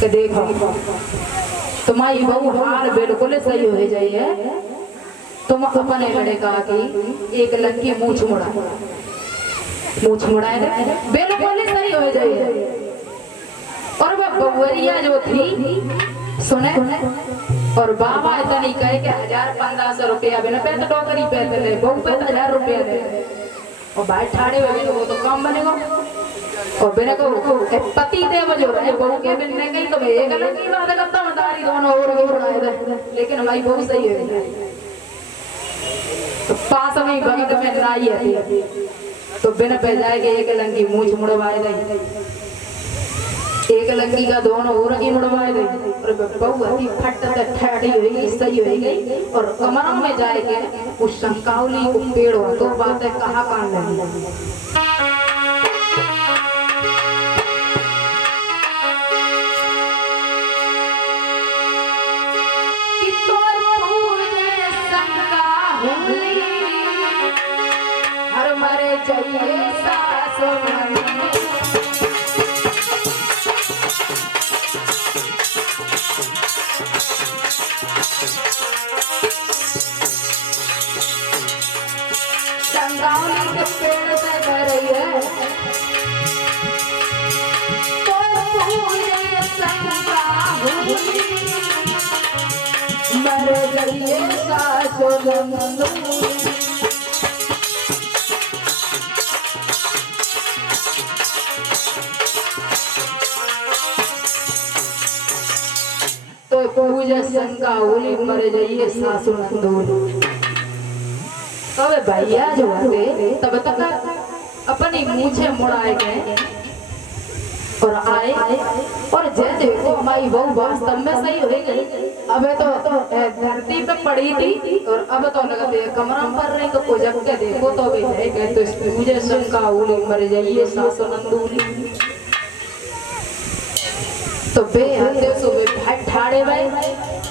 कि देखो तुम्हारी बहू हाल बिल्कुल सही हो जाइए। तुम अपने लड़का की एक लंकी मूछ मुड़ाए बिल्कुल सही हो जाइए। और वह बहुरिया जो थी सुने और बाबा इतनी कहे कि 1000-1500 रुपया बिना पे तो टोकरी पे ले बहू पे 1000 रुपया दे और भाई ठाड़े हुए वो तो कम बनेगा। और बिना को पति देव जो है बहू के बिना कहीं तो एक अलग की बात करता मदारी दोनों और उड़ाए दे, लेकिन हमारी बहू सही है तो पास में बगल में लाई है तो बिना पे जाएगा एक लंगी मूछ मुड़वाए दे, एक लंगी का दोनों और की मुड़वाए दे और बहू अति फट से ठहरी हुई सही हो गई। और कमरों में जाएंगे उस शंकावली को पेड़ हो तो बातें कहाँ कान लगी। हर मरे चाहिए सासों संगावली के पेड़ से कर रही है तो पूरे संगावली मर गई सासों शंका उली मर जाइए सासु नंदोली। तब भैया जो थे तब तक अपनी मूछे मुड़ाए गए और आए और जैसे देखो हमारी बहू वास्तव में सही हो गई। अब तो धरती पे पड़ी थी और अब तो लगते कमरा पर रही तो कुजक के देखो तो भी है गए तो मुझे शंका उली मर जाइए सासु नंदोली। तो बेहद सुबह भाई ठाड़े भाई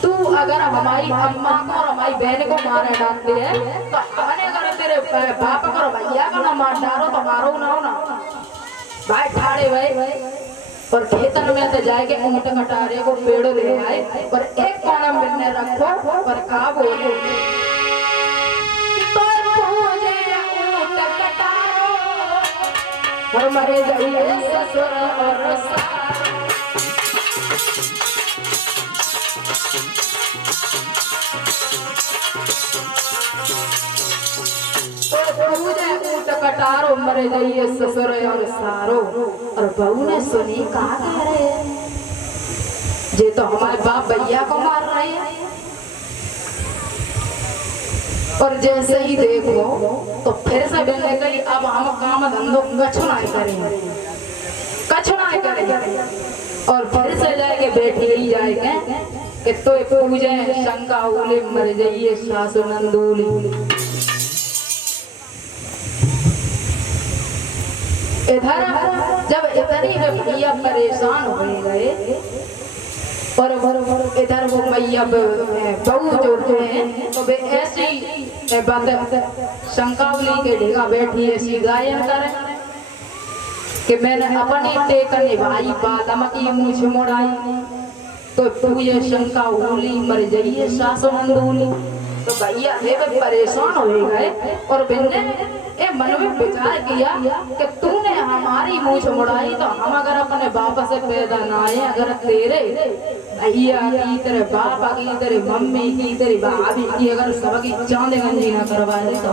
तू अगर हमारी अम्मा को और हमारी बहन को मारे डालते है तो हमने अगर तेरे बाप को और भैया को ना मार डालो तो मारो ना हो ना भाई ठाड़े भाई। और खेतन में तो जाके ऊँट कटारे को पेड़ ले आए और एक कोना मिलने रखो और कहा बोलो और मरे जाइए ससुर और कटारो मरे जाइए ससुर और सारो। और बहू ने सुनी कहा कह रहे हैं जे तो हमारे बाप भैया को मार रहे हैं। और जैसे ही देखो तो फिर से बोलने गई अब हम काम धंधो कछुनाई करेंगे और फिर से जाएंगे बैठी ही जाएंगे कि तो पूजे शंका उली मर जाइए सासु नंदोली। इधर जब इतनी भैया परेशान हो गए और इधर वो भैया बहू जो हैं तो वे ऐसी बात शंकावली के ढेगा बैठी ऐसी गायन करें कि मैंने अपनी टेक निभाई बादम की मूछ मुड़ाई तो तू ये शंकावली मर जाइए सासु नंदोली। तो भैया परेशान हो गए और बिन्ने मन में विचार किया कि तूने हमारी मूछ मुड़ाई तो हम अगर अपने बाप से पैदा ना आए अगर तेरे भैया की तेरे बापा की तेरे मम्मी की तेरी भाभी की अगर सबकी चांद गंजी ना करवाए तो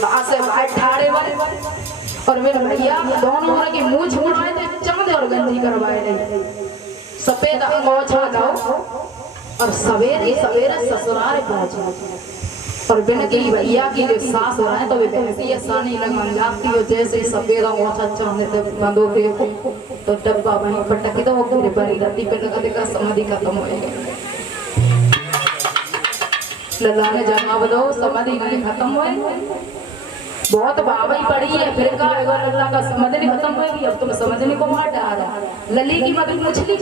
वहां से भाई ठाड़े वाले और मेरे भैया दोनों की मूछ मुड़ाए थे चांद और गंजी करवाए नहीं सफेद अंगोछा दो और सवेरे सवेरे ससुराल पहुंचे और बिन की भैया की जो सास हो रहा है तो वे भैंसी आसानी लगन जाती हो जैसे सफेद अंगोछा चांद तक बंदो के तो डब्बा वहीं पटकी तो वो पूरे बड़ी धरती पे लगा देकर समाधि खत्म हो गई। लल्ला ने जवाब दो समाधि नहीं खत्म हुए बहुत बाबई पड़ी है फिर का अगर अल्लाह का समझने खत्म होगी अब तुम समझने को मार डाल लली की मदद मुछली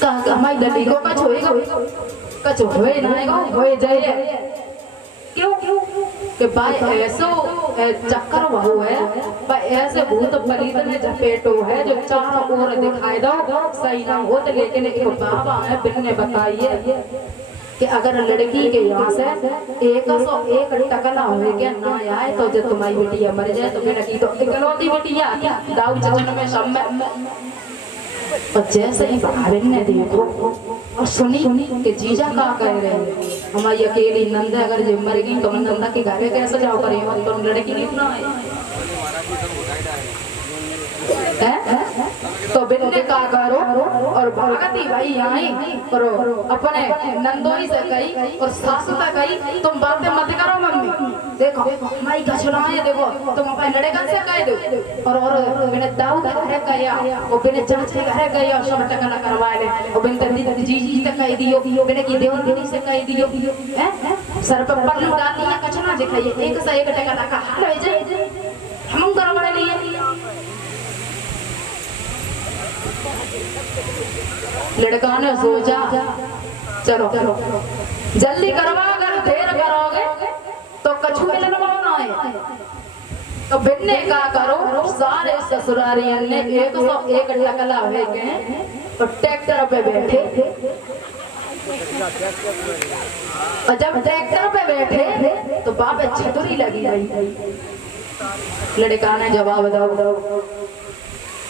कहा हमारी लली को कछ होएगा कछ होए ना होए जाए क्यों कि भाई ऐसो चक्कर बहु है पर ऐसे भूत पलीत में झपेटो है जो चारों ओर दिखाई दो सही ना हो तो लेकिन एक बाबा है बिन ने बताइए कि अगर लड़की के यहाँ से 101 टकला हो गया ना आए तो जब तुम्हारी बिटिया मर जाए तो मेरा की तो इकलौती बिटिया दाऊ चचन में सब में और जैसे ही भाभी ने देखो और सुनी कि जीजा का कह रहे हैं हमारी अकेली नंदा अगर जब मर गई तो नंदा के घर कैसे जाओ करें तुम लड़की नहीं ना है तो बिन्ने का करो और भागती भाई आई और अपने नंदोई से गई और सासू से गई तुम बातें मत करो मम्मी देखो हमारी कछुनाएं देखो तुम अपने लड़कन से कह दो और मैंने दाऊ का घर गया वो बिने चाची के घर गया और सब टकला करवा ले और बिन जी तक कह दियो बिने की देवन दीदी से कह दियो हैं सर पर पल्लू डाल दिया कछुना दिखाइए एक से एक टकला का हाल हो जाए हम करवा लिए लड़का ने सोचा चलो जल्दी करवा अगर देर करोगे तो कछु मिलन वाला है तो बिन्ने का करो सारे ससुरारियन ने 101 टकला हुए गए और ट्रैक्टर पे बैठे और जब ट्रैक्टर पे बैठे तो बाप छतुरी लगी गई लड़का ने जवाब दो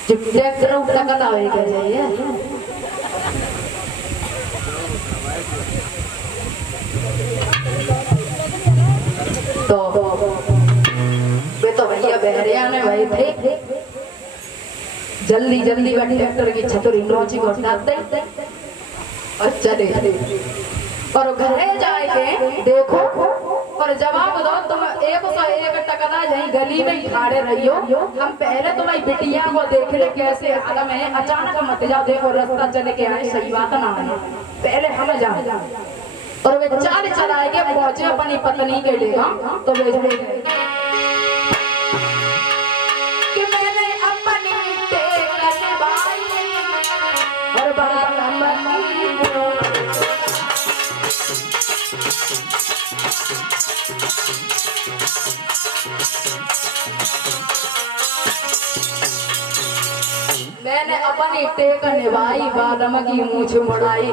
जब ट्रैक्टर टकला हुए गए तो वे तो भैया बहरिया ने भाई थे जल्दी जल्दी वह ट्रैक्टर की छतरी नोची को डाल दे और चले और घरे जाके देखो और जवाब दो। तुम एक टकरा यही गली में खड़े रहियो। हम पहले तुम्हारी बिटिया को देख ले कैसे आदम है, अचानक मत जाओ, देखो रास्ता चले के आए, सही बात ना है, पहले हम जाए। और वे चाल चलाएंगे पहुंचे अपनी पत्नी के लेगा तो वे कि मैंने अपनी और मैंने अपनी टेक निभाई, बादम की मूछ मुड़ाई,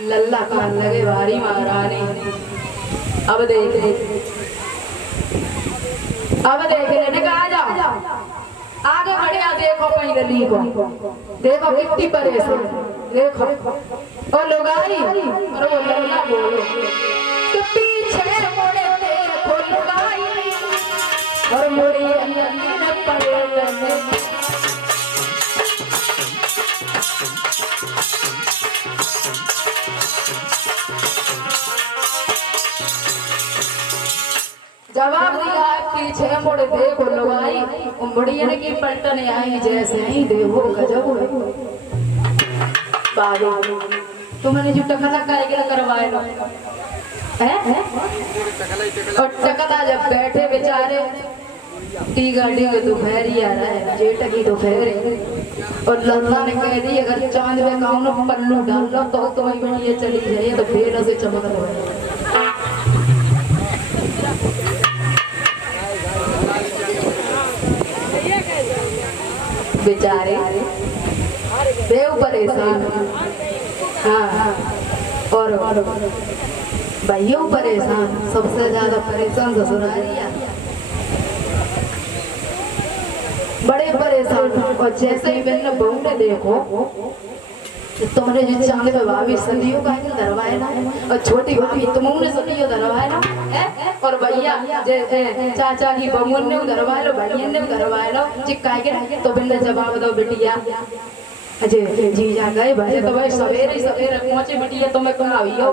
लल्ला कान लगे भारी महारानी। अब देख लेने का आ जाओ आगे बढ़िया। देखो कहीं गली को देखो कितनी परेशान, देखो और लुगाई और वो लल्ला बोलो कि पीछे मुड़े देखो लुगाई और मुड़ी अंदर पड़े रहने। जवाब दिया पीछे मुड़ देखो लुगाई, मुड़ियन की पलटन आई जैसे ही देखो गजब बाबा। तुमने जो टकला करवाए लो हैं और टकला जब बैठे बेचारे टी गाड़ी के दोपहरी आ रहा है, जेठ की दोपहर और लल्ला ने कह दी अगर चांद में काउन पल्लू डाल लो तो तुम्हें बढ़िया चली जाए तो फिर से चमक रहा बेचारे देव परेशान। हाँ और भाइयों परेशान, सबसे ज्यादा परेशान ससुरालिया, बड़े परेशान। और जैसे ही मैंने बहू ने देखो तुमने जो चांद पे भाभी सदियों का दरवाए ना और छोटी भाभी तुमने सदियों दरवाए ना और भैया चाचा की बहू ने दरवाए लो, भैया ने दरवाए लो चिक्काए के तो बिंदे जवाब दो बिटिया अजय जीजा गए भाई तो भाई सवेरे सवेरे पहुंचे बिटिया तुम्हें कहाँ आई हो,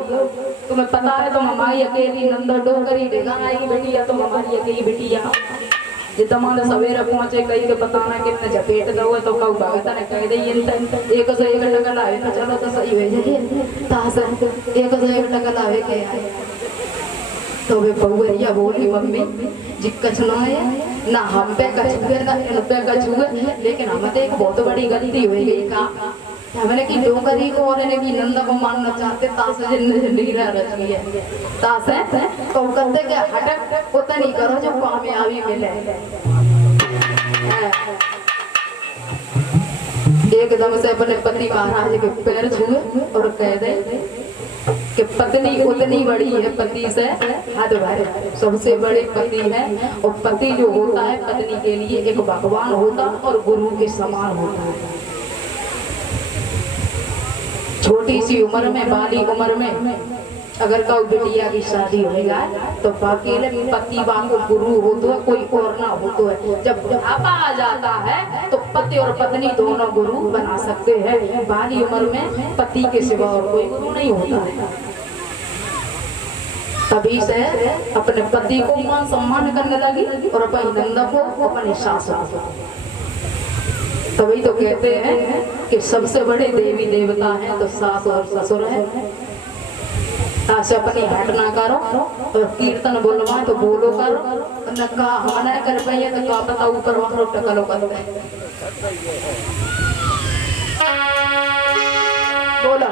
तुम्हें पता है तुम हमारी अकेली नंदो डोकरी डेगा आई बिटिया, तुम हमारी अकेली बिटिया जे तमाम सवेरे पहुंचे कई के पता ना कितने झपेट दो तो कहू भगत ने कह दे एक से एक टका लावे तो चलो तो सही हो जाए तास एक से एक टका लावे के तो वे बहुरिया बोली मम्मी जी कछना है ना हम पे कछुए ना इन पे कछुए, लेकिन हम तो एक बहुत बड़ी गलती हो गई का हमने की डोकरी को और ने की नंदा को मानना चाहते तास लीरा रची है तास है तो कहते के हटक उतना नहीं करो जो कामयाबी मिले। एकदम से अपने पति महाराज के पैर छुए और कह दे कि पत्नी उतनी बड़ी है पति से हद भर, सबसे बड़े पति है और पति जो होता है पत्नी के लिए एक भगवान होता और गुरु के समान होता है। छोटी सी उम्र में बाली उम्र में अगर कौ बिटिया की शादी होगा तो बाकी पति बाको गुरु होता है, कोई और ना होता है। जब बुढ़ापा आ जाता है तो पति और पत्नी दोनों गुरु बना सकते हैं, बाली उम्र में पति के सिवा और कोई गुरु नहीं होता है। तभी से अपने पति को मान सम्मान करने लगी और अपनी नंदा को अपनी सास को। तभी तो कहते हैं कि सबसे बड़े देवी देवता हैं तो सास और ससुर है। ताश अपनी हट ना करो और कीर्तन बोलवा तो बोलो करो न का मना कर पाइए तो का पता ऊपर वालों टकलो कर दे बोला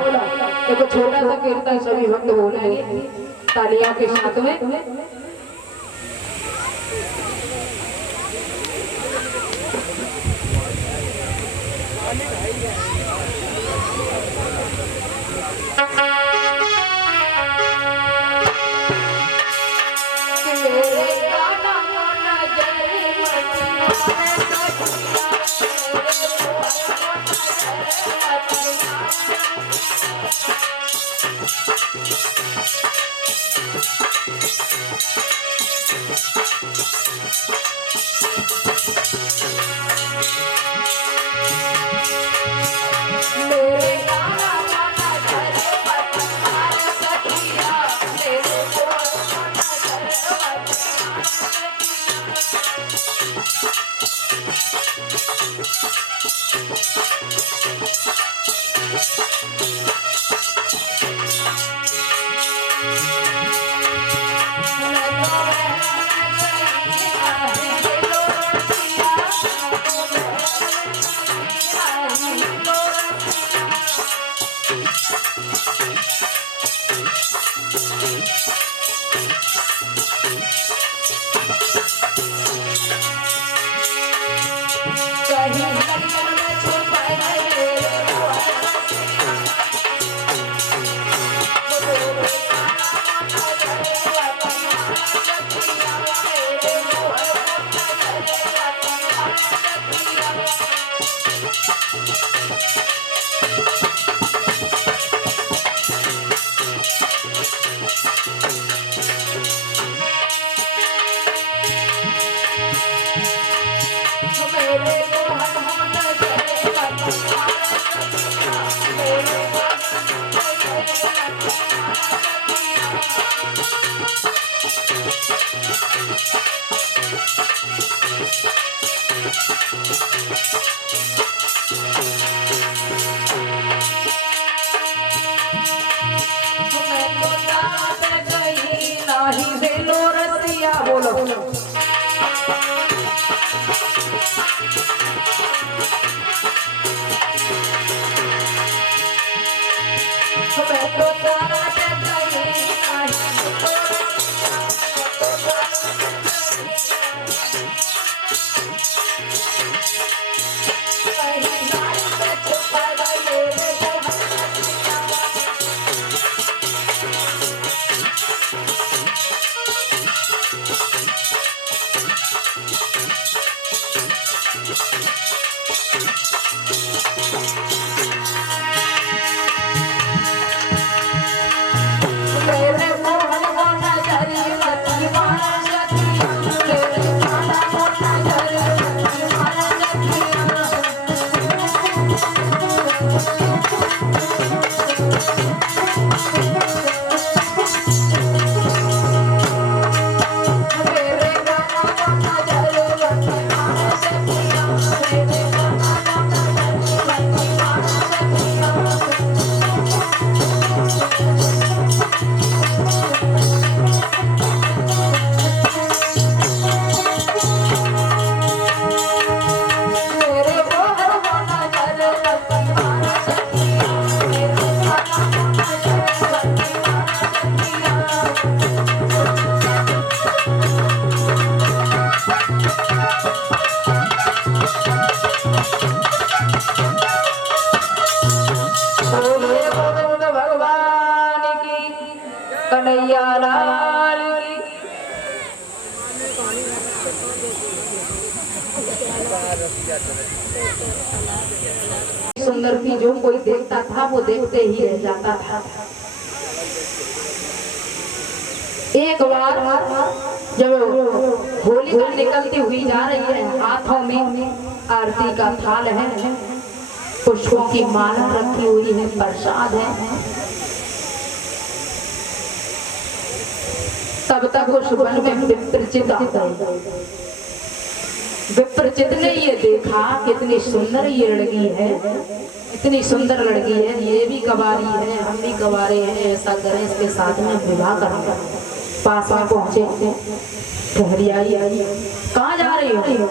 देखो छोटा सा कीर्तन सभी भक्त बोलेंगे तालियों के साथ में। सुंदर थी, जो कोई देखता था वो देखते ही रह जाता था। एक बार जब होलिका निकलती हुई जा रही है, हाथों में आरती का थाल है, पुष्पों की माला रखी हुई है, प्रसाद है। तब तक उस वन में विप्रचित आ गई। विप्रचित ने ये देखा कितनी सुंदर ये लड़की है, इतनी सुंदर लड़की है, ये भी कवारी है, हम भी कवारे हैं, ऐसा करें इसके साथ में विवाह करेंगे। पास में पहुंचे, ठहरी आई, कहाँ जा रही हो?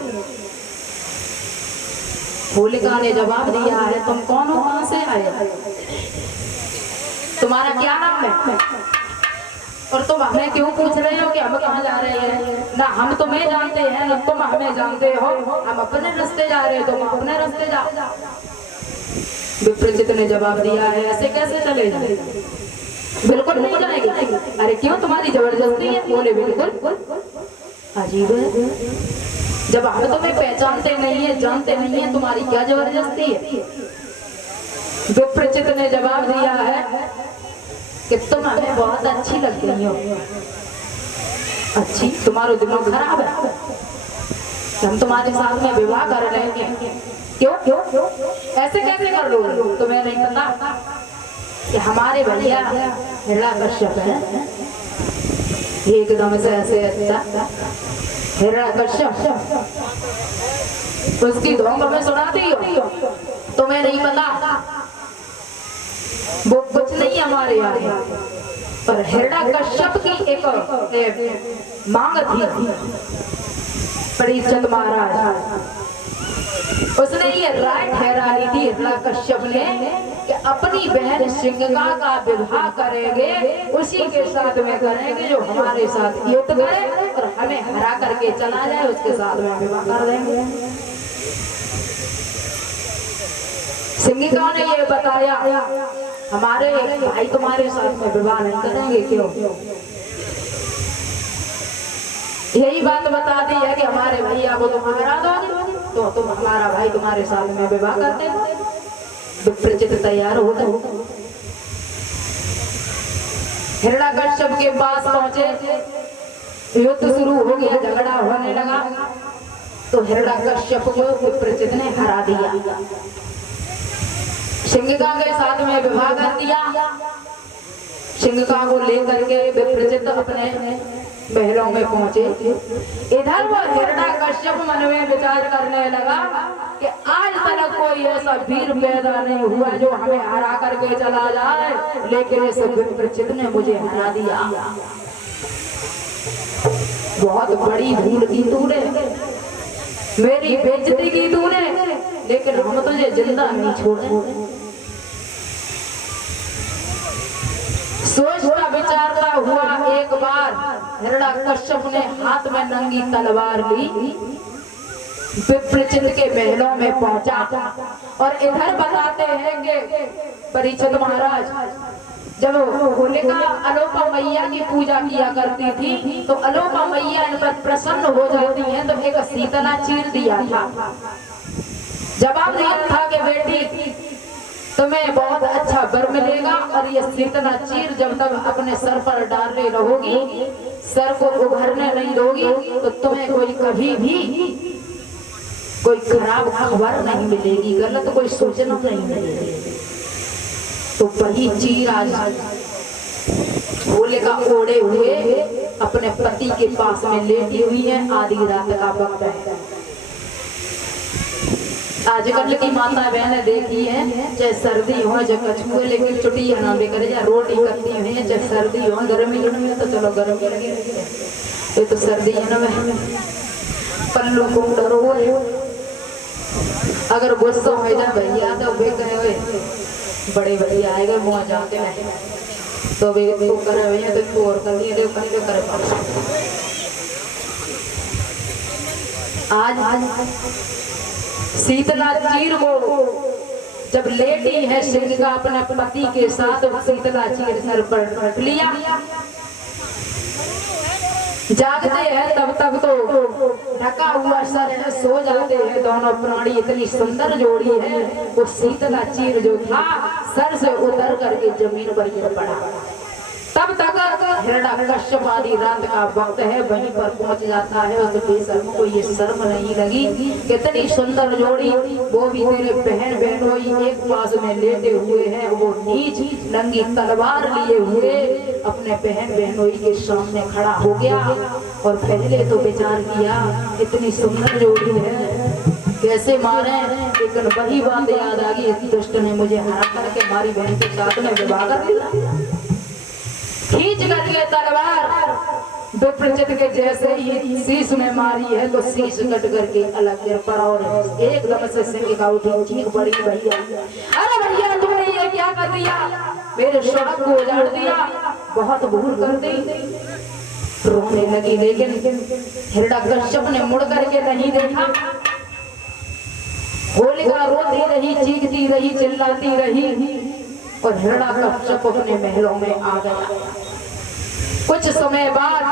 होलिका ने जवाब दिया है, तुम कौन हो, कहाँ से आए, तुम्हारा क्या नाम है, और तुम हमें क्यों पूछ रहे हो कि हम कहाँ जा रहे हैं? ना हम तुम्हें जानते हैं ना तुम हमें जानते हो, हम अपने रास्ते जा रहे हैं, तुम अपने रास्ते जाओ। विप्रचित ने जवाब दिया है, ऐसे कैसे चले जाए? बिल्कुल नहीं जाएगी। अरे क्यों, तुम्हारी जबरदस्ती है? बोले बिल्कुल। अजीब है, जब हम तुम्हें पहचानते नहीं है, जानते नहीं है, तुम्हारी क्या जबरदस्ती है? विप्रचित ने जवाब दिया है कि तुम हमें बहुत अच्छी लग रही हो। अच्छी? तुम्हारा दिमाग खराब है? हम तुम्हारे साथ में विवाह कर लेंगे। क्यों? ऐसे कैसे कर लो? तुम्हें नहीं पता कि हमारे भैया हिरण्यकश्यप है, एकदम से ऐसे अच्छा हिरण्यकश्यप, उसकी धोंग हमें सुनाती हो, तुम्हें नहीं पता? वो कुछ नहीं हमारे यहाँ, पर हिरण्यकश्यप की एक मांग थी परीक्षित महाराज। उसने ये राय ठहरा ली थी हिरण्यकश्यप ने कि अपनी बहन सिंहिका का विवाह करेंगे, उसी के साथ में करेंगे जो हमारे साथ युद्ध करे और हमें हरा करके चला जाए, उसके साथ में विवाह कर देंगे। सिंहिका ने ये बताया हमारे भाई तुम्हारे साथ में विवाह नहीं करेंगे। क्यों? यही बात बता दी है कि हमारे भैया को तुम हरा दोगे तो तुम हमारा भाई तुम्हारे साथ में विवाह करते। विप्रचित तैयार हो गए, हिरण्यकश्यप के पास पहुंचे, युद्ध शुरू हो गया, झगड़ा होने लगा तो हिरण्यकश्यप को विप्रचित ने हरा दिया, सिंहिका के साथ में विवाह कर दिया। सिंहिका को लेकर के विप्रचित अपने महलों में पहुंचे। इधर वो हिरण्यकश्यप मन में विचार करने लगा कि आज तक कोई ऐसा वीर पैदा नहीं हुआ जो हमें हरा करके चला जाए, लेकिन इस विप्रचित ने मुझे हरा दिया। बहुत बड़ी भूल की तूने, मेरी बेइज्जती की तूने, लेकिन हम तुझे जिंदा नहीं छोड़े। सोचता विचारता हुआ एक बार हिरण्यकश्यप ने हाथ में नंगी तलवार ली, विप्रचित के महलों में पहुंचा। और इधर बताते हैं कि परीक्षित महाराज जब होलिका अलोपा मैया की पूजा किया करती थी तो अलोपा मैया इन पर प्रसन्न हो जाती हैं, तो एक शीतला चीर दिया था, जवाब दिया था कि बेटी तुम्हें बहुत अच्छा वर मिलेगा और ये शीतला चीर जब तक अपने सर पर डाले रहोगी, सर को उभरने नहीं दोगी, तो तुम्हें कोई कभी भी कोई खराब खबर नहीं मिलेगी, गलत कोई सूचना नहीं मिलेगी। तो वही चीर आज होलिका ओढ़े हुए अपने पति के पास में लेटी हुई है। आधी रात का वक्त है। आजकल की माता बहनें देखी है, चाहे सर्दी हो चाहे कछुए लेकिन चुटिया ना बेकर या रोटी करती है, चाहे सर्दी हो गर्मी में तो चलो गर्मी लगी, ये तो सर्दी है ना में पल्लू को डरो। अगर गुस्सा हो जाए भैया तो वे कहे हुए बड़े भैया आएगा मुँह जाके नहीं तो वे तो करे भैया तो और कर दिए करे। आज शीतला चीर को जब लेटी है सिंहिका अपने पति के साथ, शीतला चीर सर पर रख लिया, जागते हैं तब तक तो ढका हुआ सर है, सो जाते हैं दोनों प्राणी। इतनी सुंदर जोड़ी है, वो शीतला चीर जो था सर से उतर करके जमीन पर गिर पड़ा। तब तक हिरण्यकश्यप आधी रात का वक्त है, वहीं पर पहुंच जाता है। उस बेशर्म को ये शर्म नहीं लगी, कितनी सुंदर जोड़ी, वो भी तेरे बहन बहनोई एक पास में लेटे हुए हैं, वो नीच नंगी तलवार लिए हुए अपने बहन बहनोई के सामने खड़ा हो गया। और पहले तो विचार किया इतनी सुंदर जोड़ी है कैसे मारे, लेकिन वही बात याद आ गई, दुष्ट ने मुझे हरा करके हमारी बहन के साथ में विवाह कर दिया। खींच करके तलवार विप्रचित के जैसे ही शीश में मारी है तो शीश कट करके अलग गिर पड़ा और एकदम से सिंहिका उठी, चीख पड़ी भैया, अरे भैया तुमने ये क्या कर दिया, मेरे सड़क को उजाड़ दिया, बहुत भूल कर दी। रोने लगी, लेकिन हिरण्यकश्यप ने मुड़ करके नहीं देखा। होलिका रोती रही, चीखती रही, चिल्लाती रही और हिरण्यकश्यप अपने महलों में आ गया। कुछ समय बाद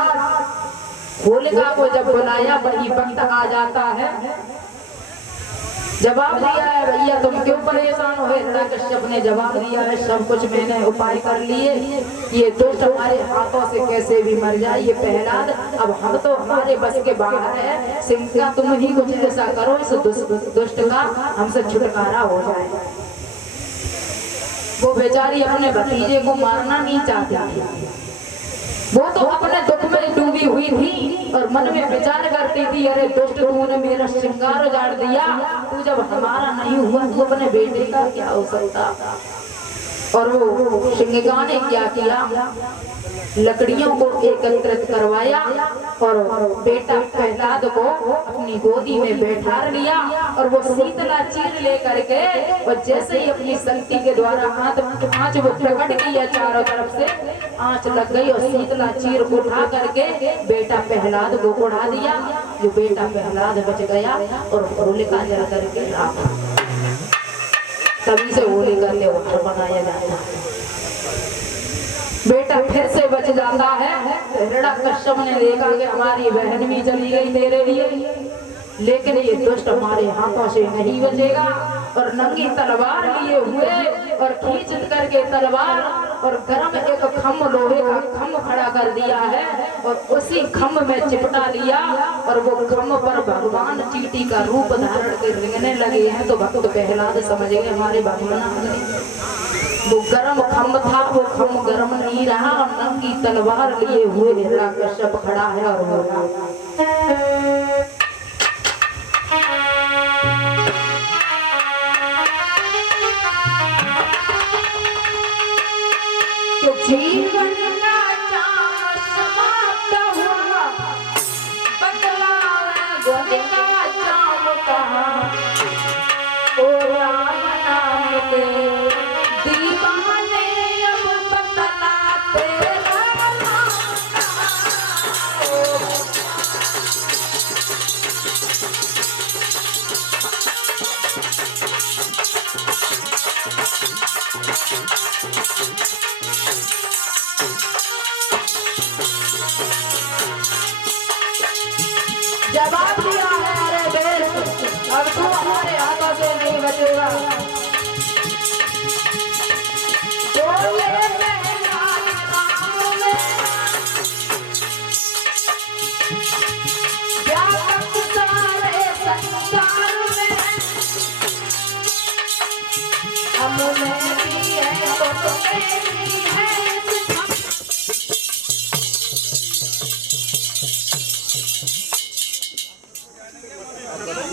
होलिका को जब बुलाया वही वक्त आ जाता है, जवाब दिया है भैया तुम क्यों परेशान हो। हिरण्यकश्यप ने जवाब दिया है सब कुछ मैंने उपाय कर लिए, ये दुष्ट हमारे हाथों से कैसे भी मर जाए ये प्रहलाद, अब हम तो हमारे बस के बाहर है, सिंहिका तुम ही कुछ ऐसा करो इस दुष्ट का हमसे छुटकारा हो जाए। वो बेचारी अपने भतीजे को मारना नहीं चाहती, वो तो अपने दुख में डूबी हुई थी और मन में विचार करती थी, अरे दुष्ट तूने मेरा श्रृंगार उजाड़ दिया, तू जब हमारा नहीं हुआ तू अपने बेटे का क्या हो सकता। और वो सिंघगा ने क्या किया, लकड़ियों को एकत्रित करवाया और बेटा प्रहलाद को अपनी गोदी में बैठा लिया और वो शीतला चीर लेकर के और जैसे ही अपनी शक्ति के द्वारा आँच वो प्रकट किया, चारों तरफ से आँच लग गई और शीतला चीर उठा करके बेटा प्रहलाद को उड़ा दिया। जो बेटा प्रहलाद बच गया और होलिका जल करके राख। तभी से होलिका त्योहार मनाया जाता है। बेटा फिर से बच जाता है। हिरण्यकश्यप ने देखा कि हमारी बहन भी चली गई तेरे लिए, लेकिन ये दुष्ट हमारे हाथों से नहीं बचेगा और नंगी तलवार लिए हुए और खींच करके तलवार और गरम एक खम्भ लोहे का खम्भ खड़ा कर दिया है और उसी खम्भ में चिपटा लिया और वो खम्भ पर भगवान चींटी का रूप धारण कर रेंगने लगे हैं। तो भक्त प्रहलाद समझ गए हमारे भगवान आ गए। वो गरम खम्भ था, वो खम्भ गरम नहीं रहा और नंगी तलवार लिए हुए हिरण्यकश्यप खड़ा है और बोला, जीवन का चाव समाप्त हुआ, बदलाव गोद का चाव कहाँ, ओ राम नाम के दीवाने अब बतलाते राम कहाँ। जवाब दिया है, अरे देश अब तू हमारे हाथों से नहीं बचेगा।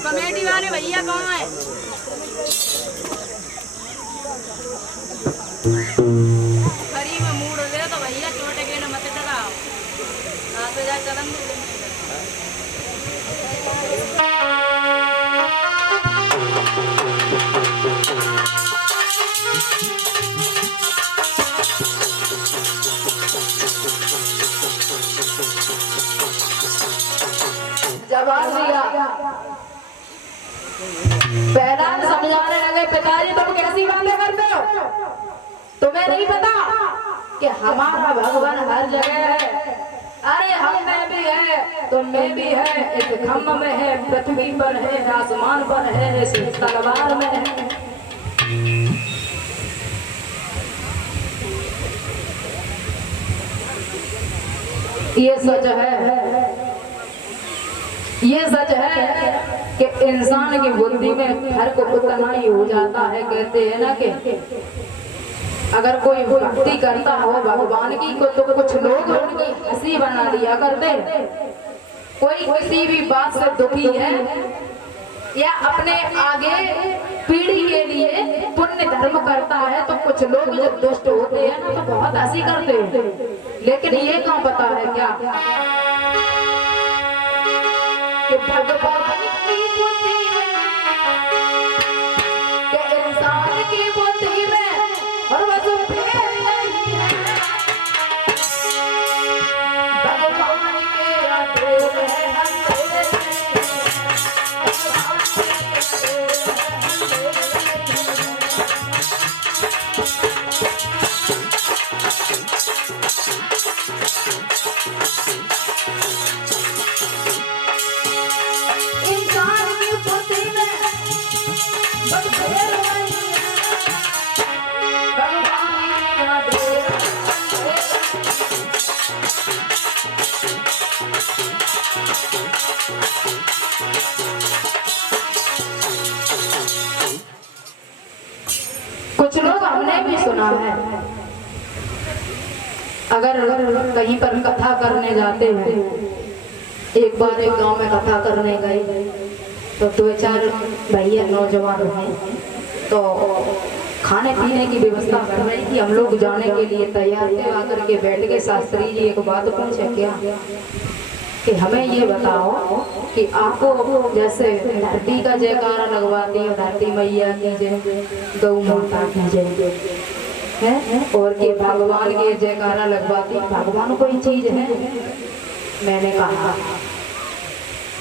कमेटी वाले भैया कहाँ है? खरी में मूड दे तो भैया छोटे के न मत डराओ, आते जा चलन दे। जवाब दिया। प्रहलाद समझाने लगे, पिताजी तुम कैसी बातें करते हो? तुम्हें नहीं पता कि हमारा भगवान हर जगह है? अरे हम में भी है, तुम में भी है, इस खम्भ में है, पृथ्वी पर है, आसमान पर है, इस तलवार में है। ये सच है, ये सच है कि इंसान की बुद्धि में फर्क उतना ही हो जाता है। कहते हैं ना कि अगर कोई भक्ति करता हो भगवान की को तो कुछ लोग उनकी हंसी बना दिया करते। कोई किसी भी बात से दुखी है या अपने आगे पीढ़ी के लिए पुण्य धर्म करता है तो कुछ लोग जब दुष्ट होते हैं ना तो बहुत हंसी करते हैं। लेकिन ये कहाँ पता है क्या कि भगवान की बुद्धि में, कि इंसान की बुद्धि में और वह भेद नहीं है। भगवान के अधूर है अंधेरे, भगवान के अधूर इंसान की बुद्धि में बस भेद नहीं है। भगवान के अधूर कुछ लोग हमने भी सुना है, अगर कहीं पर कथा करने जाते हैं, एक बार एक गांव में कथा करने गए तो दो चार भैया नौजवान हैं तो खाने पीने की व्यवस्था कर रही थी। हम लोग जाने के लिए तैयार थे। आकर के बैठ के शास्त्री जी एक बात पूछे क्या कि हमें ये बताओ कि आपको जैसे धरती का जयकारा लगवाती है, धरती मैया की जय, गौ माता की जय है, और कि भगवान के जयकारा लगवाती, भगवान कोई चीज है? मैंने कहा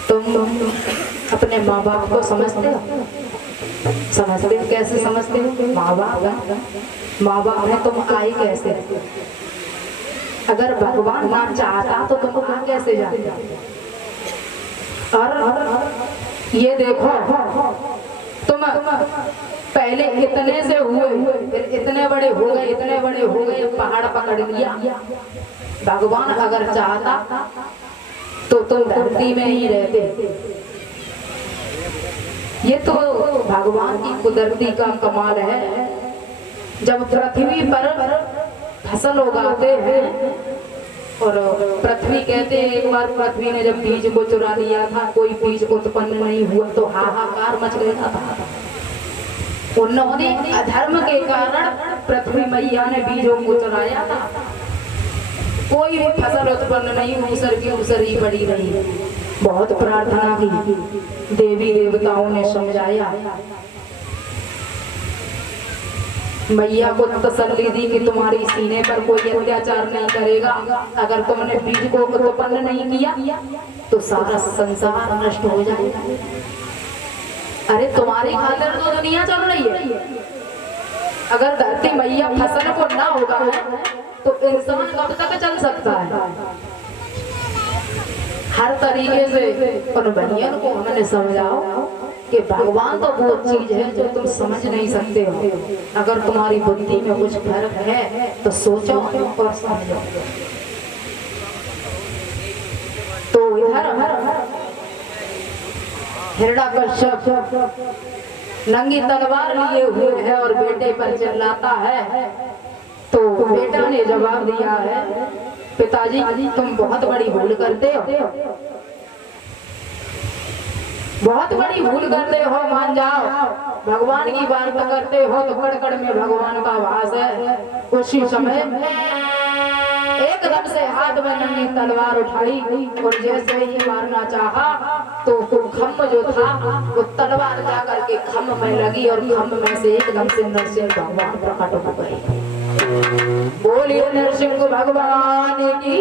तुम अपने माँ बाप को समझते हो? समझते हो? कैसे समझते हो? माँ बाप है, माँ बाप है, तुम आई कैसे? अगर भगवान ना चाहता तो तुम आ कैसे जाते? और ये देखो तुम पहले इतने से हुए, फिर इतने बड़े हो गए, इतने बड़े हो गए, पहाड़ पकड़ लिया। भगवान अगर चाहता तो तुम धरती में ही रहते। ये तो भगवान की कुदरती का कमाल है। जब पृथ्वी पर फसल उगाते हैं और पृथ्वी कहते हैं, एक बार पृथ्वी ने जब बीज को चुरा लिया था, कोई बीज उत्पन्न नहीं हुआ तो हाहाकार मच गया था। उन्होंने अधर्म के कारण पृथ्वी मैया ने बीजों को चुराया था, कोई भी फसल उत्पन्न नहीं, ऊसर की ऊसर ही पड़ी रही। बहुत प्रार्थना की, देवी देवताओं ने समझाया, मैया को तसल्ली दी कि तुम्हारी सीने पर कोई अत्याचार नहीं करेगा। अगर तुमने बीज को उत्पन्न नहीं किया तो सारा संसार नष्ट हो जाएगा। अरे तुम्हारी खातिर तो दुनिया चल रही है। अगर धरती मैया फसल को ना उगाए तो इंसान कब तक चल सकता है? हर तरीके से उन बनियन को हमने समझाओ कि भगवान तो वो चीज है जो तुम समझ नहीं सकते हो। अगर तुम्हारी बुद्धि में कुछ फर्क है तो सोचो और समझो। तो इधर हिरण्यकश्यप नंगी तलवार लिए हुए है और बेटे पर चिल्लाता है। तो बेटा ने जवाब दिया है, पिताजी तुम बहुत बड़ी भूल करते हो, बहुत बड़ी भूल करते हो, मान जाओ। भगवान की बात करते हो तो कड़ में भगवान का वास है। उसी समय एकदम से हाथ में नंगी तलवार उठाई और जैसे ही मारना चाहा तो खम्भ जो था वो तलवार जा करके खम्भ में लगी और खम्भ में से एकदम से नरसिंह भगवान प्रकट हो गए। बोलिए नरसिंह भगवान की।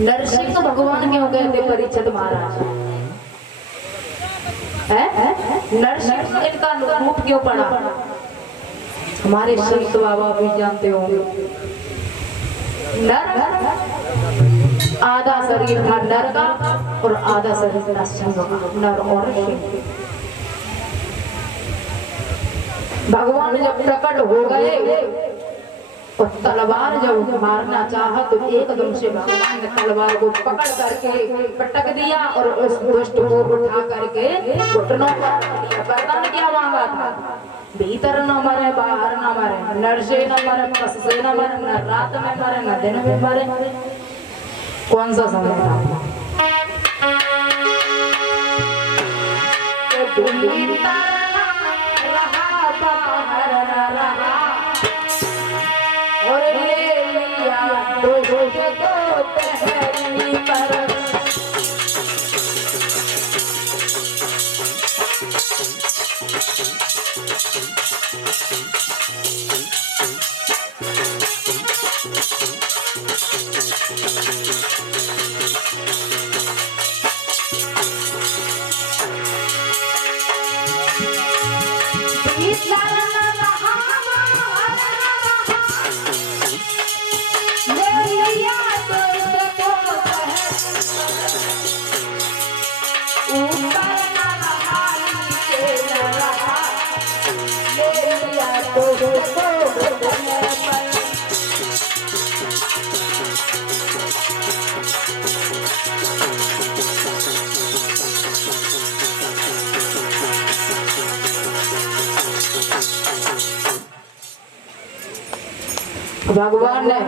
नरसिंह भगवान क्यों कहते परीक्षित महाराज? नरसिंह इनका रूप क्यों पड़ा? हमारे संत बाबा भी जानते होंगे। नर आधा शरीर था नर का और आधा शरीर था सिंह का। नर और सिंह भगवान जब प्रकट हो गए और तलवार जब मारना चाहा तो एकदम से भगवान ने तलवार को पकड़ करके पटक दिया और उस दुष्ट को उठा करके घुटनों पर दिया। वरदान क्या मांगा था? भीतर न मरे बाहर न मरे, नर से न मरे पस से न मरे, न रात में मरे न दिन में मरे। कौन सा समय था? और ले लिया तो पहली पर भगवान ने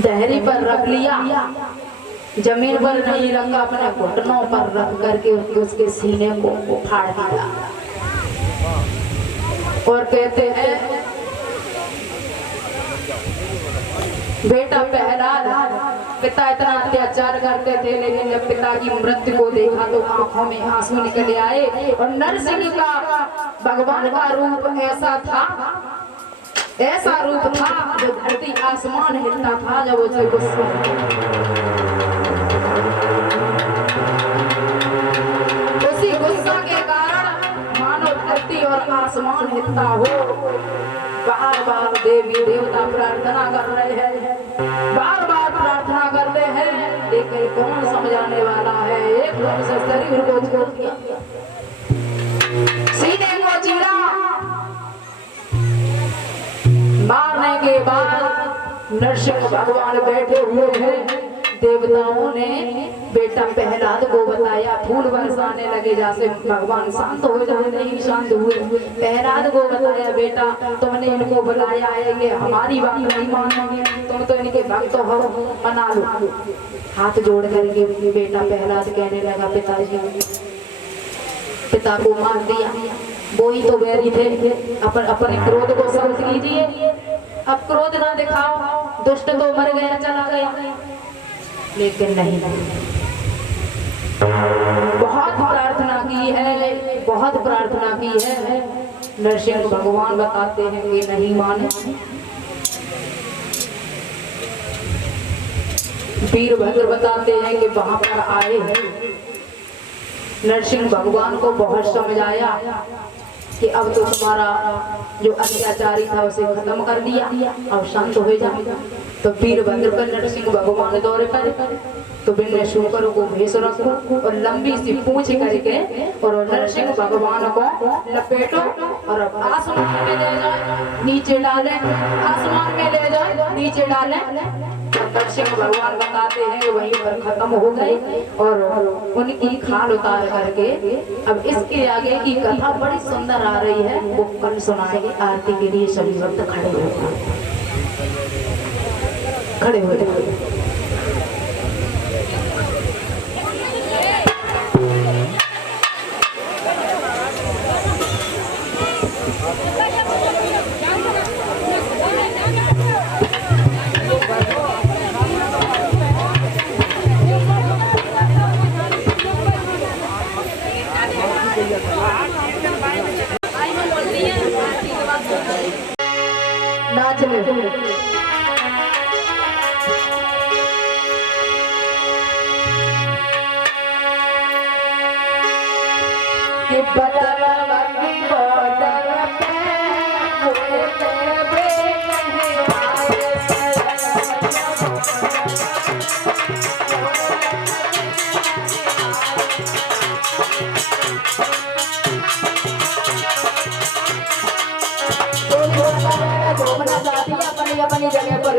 दहरी पर रख लिया, जमीन पर नहीं रखा, अपने घुटनों पर रख करके उसके सीने को फाड़ दिया। और कहते हैं बेटा प्रहलाद पिता इतना अत्याचार करते थे, लेकिन जब पिता की मृत्यु को देखा तो आंखों में आंसू निकल आए। और नरसिंह का भगवान का रूप ऐसा रूप था जो धरती आसमान हिलता था जब उसे गुस्सा। उसी गुस्सा के कारण मानो धरती और आसमान हिलता हो। बार बार देवी देवता प्रार्थना कर रहे हैं, बार बार प्रार्थना करते हैं, लेकिन कौन समझाने वाला है। एकदम से शरीर को छोड़ दिया, सीने को चीरा। मारने के बाद नरसिंह भगवान बैठे हुए हैं। देवताओं ने बेटा प्रहलाद को बताया, फूल बरसाने लगे जैसे भगवान शांत हो जाए, नहीं शांत हुए। प्रहलाद को बताया बेटा तुमने इनको बुलाया है, ये हमारी बात नहीं मानेंगे, तुम तो इनके भक्त हो, मना लो। हाथ जोड़ करके बेटा प्रहलाद कहने लगा पिताजी, पिता को मार दिया, वो ही तो बैरी थे, अपने क्रोध को शांत कीजिए, अब क्रोध ना दिखाओ, दुष्ट तो मर गया चला गया। लेकिन नहीं, बहुत प्रार्थना की है, बहुत प्रार्थना की है। नरसिंह भगवान बताते हैं कि नहीं माने। वीरभद्र बताते हैं कि वहां पर आए हैं, नरसिंह भगवान को बहुत समझाया कि अब तो तुम्हारा जो अत्याचारी था उसे खत्म कर दिया, अब शांत हो जाएगा। तो वीरभद्र पर नरसिंह भगवान दौरे पर तो बिन शुकर को भेष रखो और लंबी सी पूंछ करके और नरसिंह भगवान को लपेटो और आसमान में ले जाओ, नीचे डाले, आसमान में ले जाओ, नीचे डाले। नरसिंह भगवान बताते हैं वहीं पर खत्म हो गए और उनकी खाल उतार करके। अब इसके आगे की कथा बड़ी सुंदर आ रही है, वो कल सुनाएंगे। आरती के लिए सभी भक्त खड़े होते नाच ले। अपनी जगह पर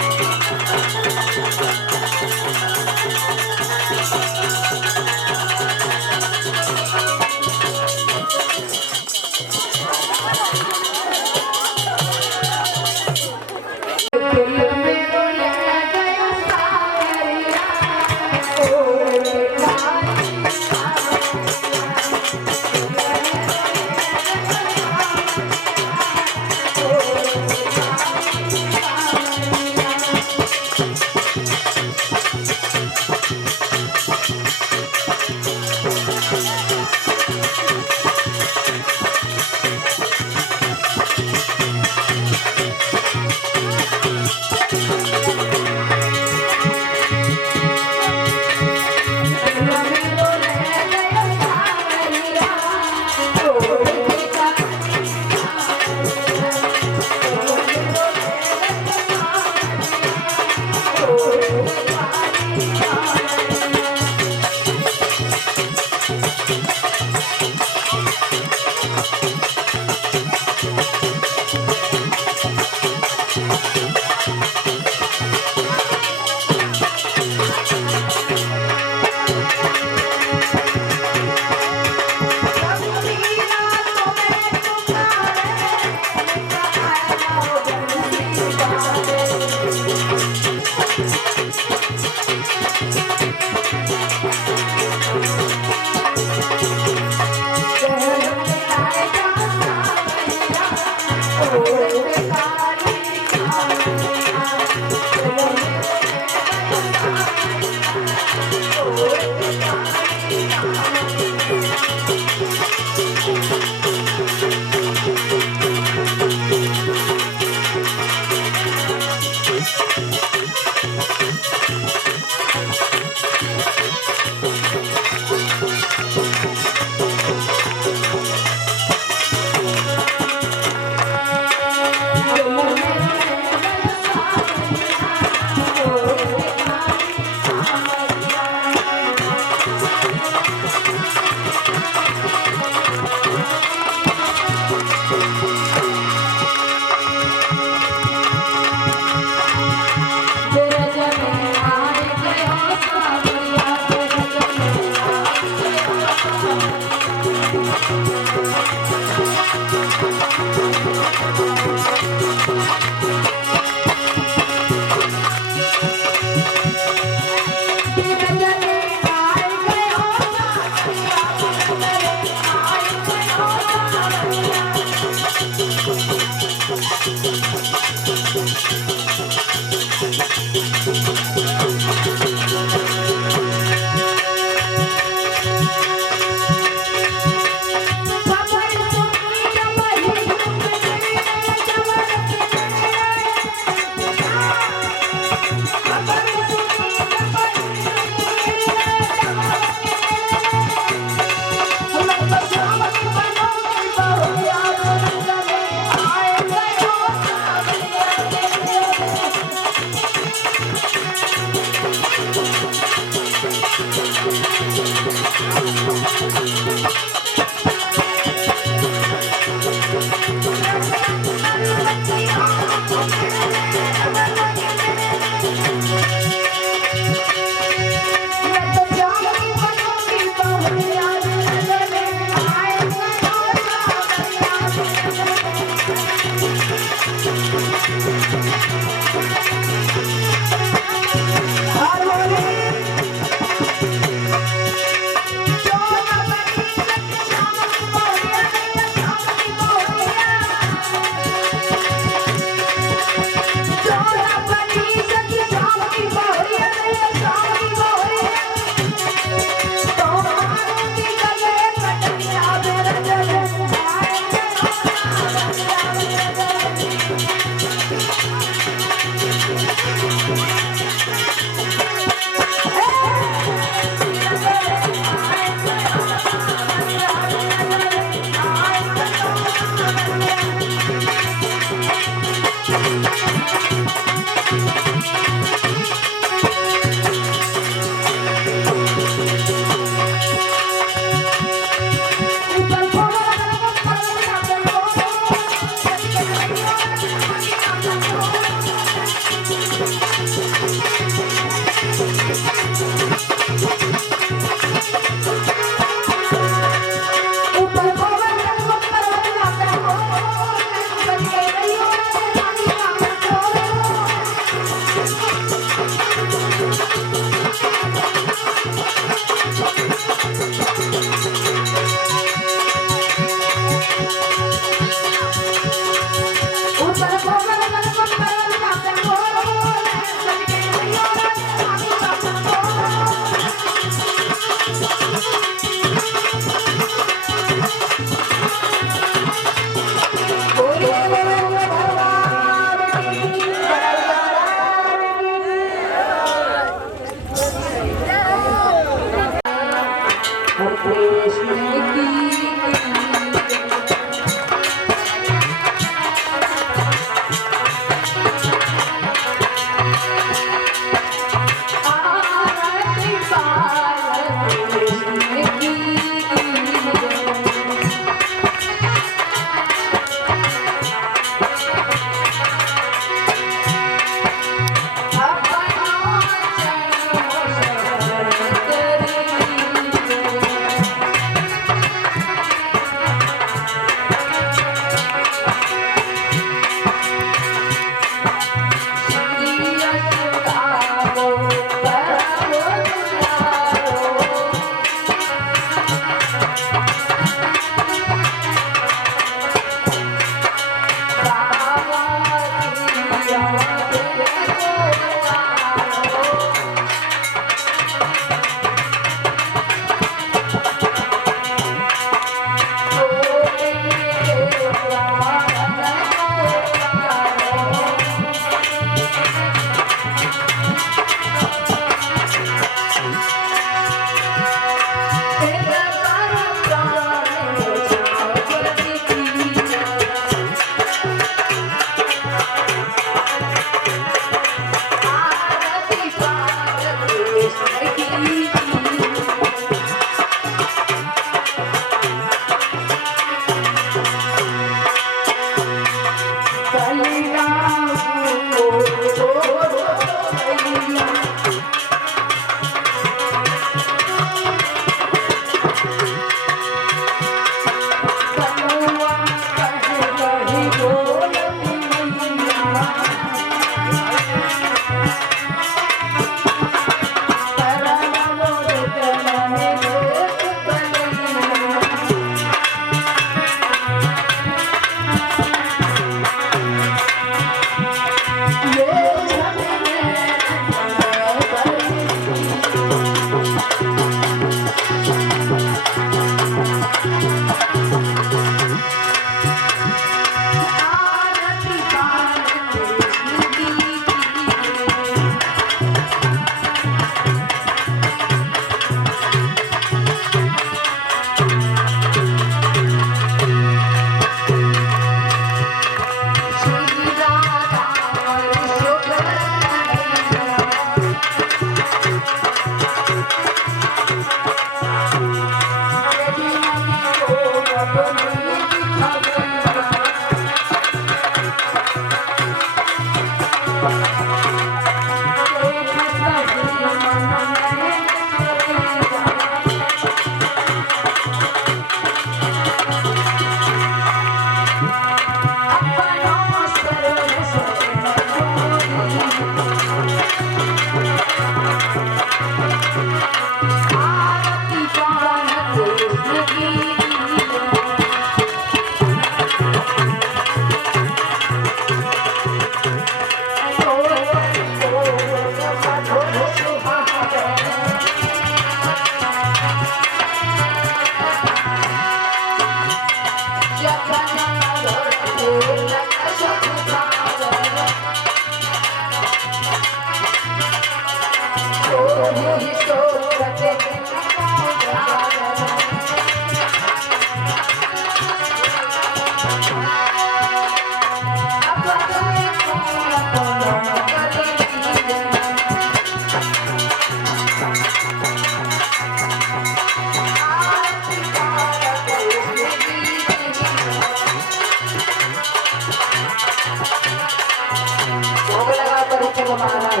दर्शक महाराज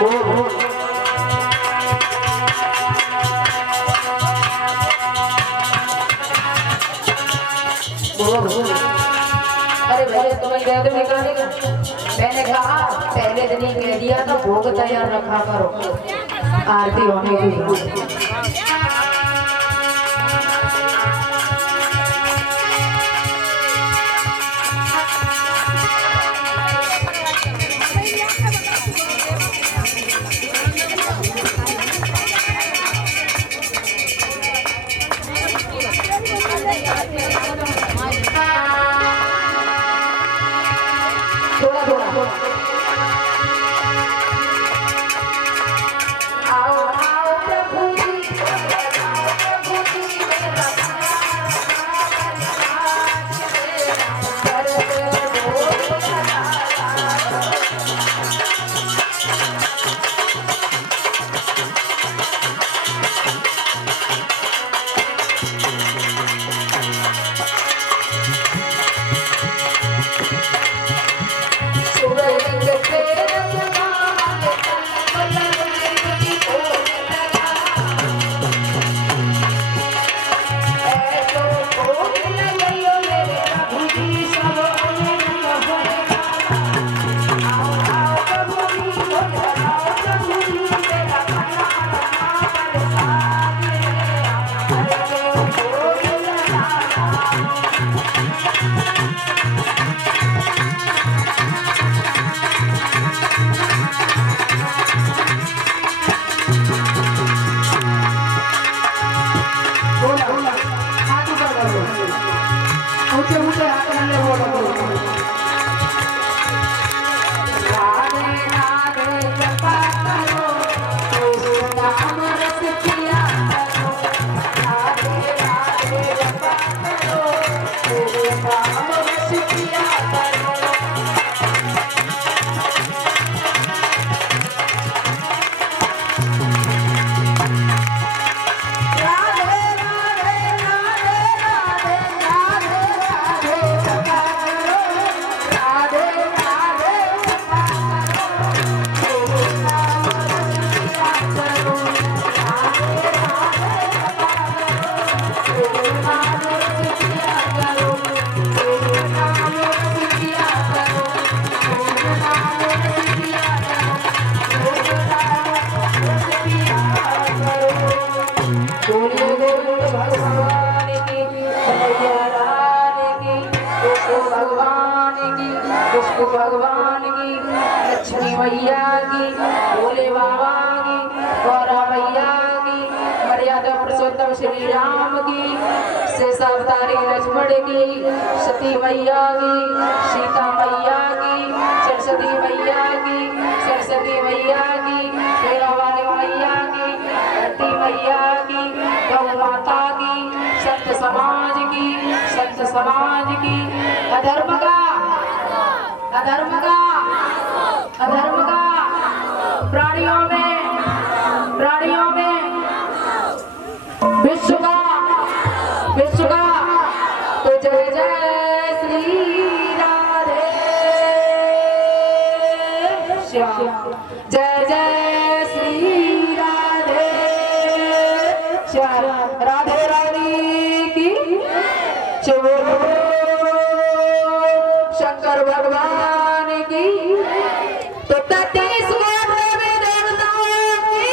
बोल अरे भैया तुम्हें कह दो निकालेगा। मैंने कहा पहले दिन ही कह दिया तो भोग तैयार रखा करो आरती होने के लिए। थोड़ा थोड़ा आओ आओ प्रभु जी मेरा भगवान की, लक्ष्मी मैया की, भोले बाबा की, गौरा मैया की, मर्यादा पुरुषोत्तम श्री राम की, शेषावतारी लक्ष्मण की, सती मैया की, सीता मैया की, सरस्वती मैया की, सरस्वती मैया की, शेरावाली मैया की, धरती मैया की, गौ माता की, संत समाज की, संत समाज की, अधर्म का प्राणियों में विश्व का तो जय जय श्री राधे श्याम, जय जय श्री राधे श्याम, राधे रानी की चलो शंकर भगवान की, तो 33 देवी देवताओं की।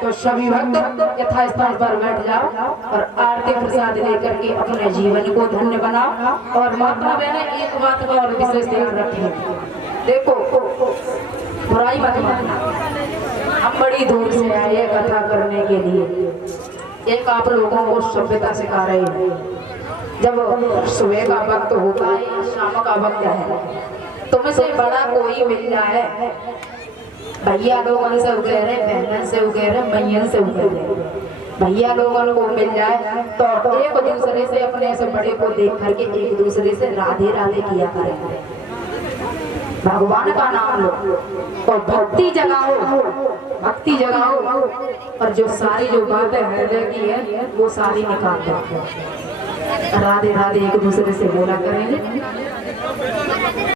तो सभी भक्त यथास्थान पर बैठ जाओ और आरती प्रसाद लेकर के अपने जीवन को धन्य बनाओ। और माता बहने एक बात का और विशेष ध्यान रखें, देखो बुराई मत मानना, हम बड़ी दूर से आए कथा करने के लिए। एक आप लोगों को सभ्यता सिखा रहे हैं। जब सुबह का वक्त होता है, शाम का वक्त है, तुमसे बड़ा कोई मिल जाए, भैया लोगों से उगे रहे, बहन से उगे रहे, मैयन से उगे रहे, भैया लोगों को मिल जाए तो एक दूसरे से, अपने से बड़े को देख करके एक दूसरे से राधे राधे किया करें, भगवान का नाम लो और भक्ति जगाओ और जो सारी जो बातें हृदय की है वो सारी निकाल दो। राधे राधे एक दूसरे से बोला करेंगे।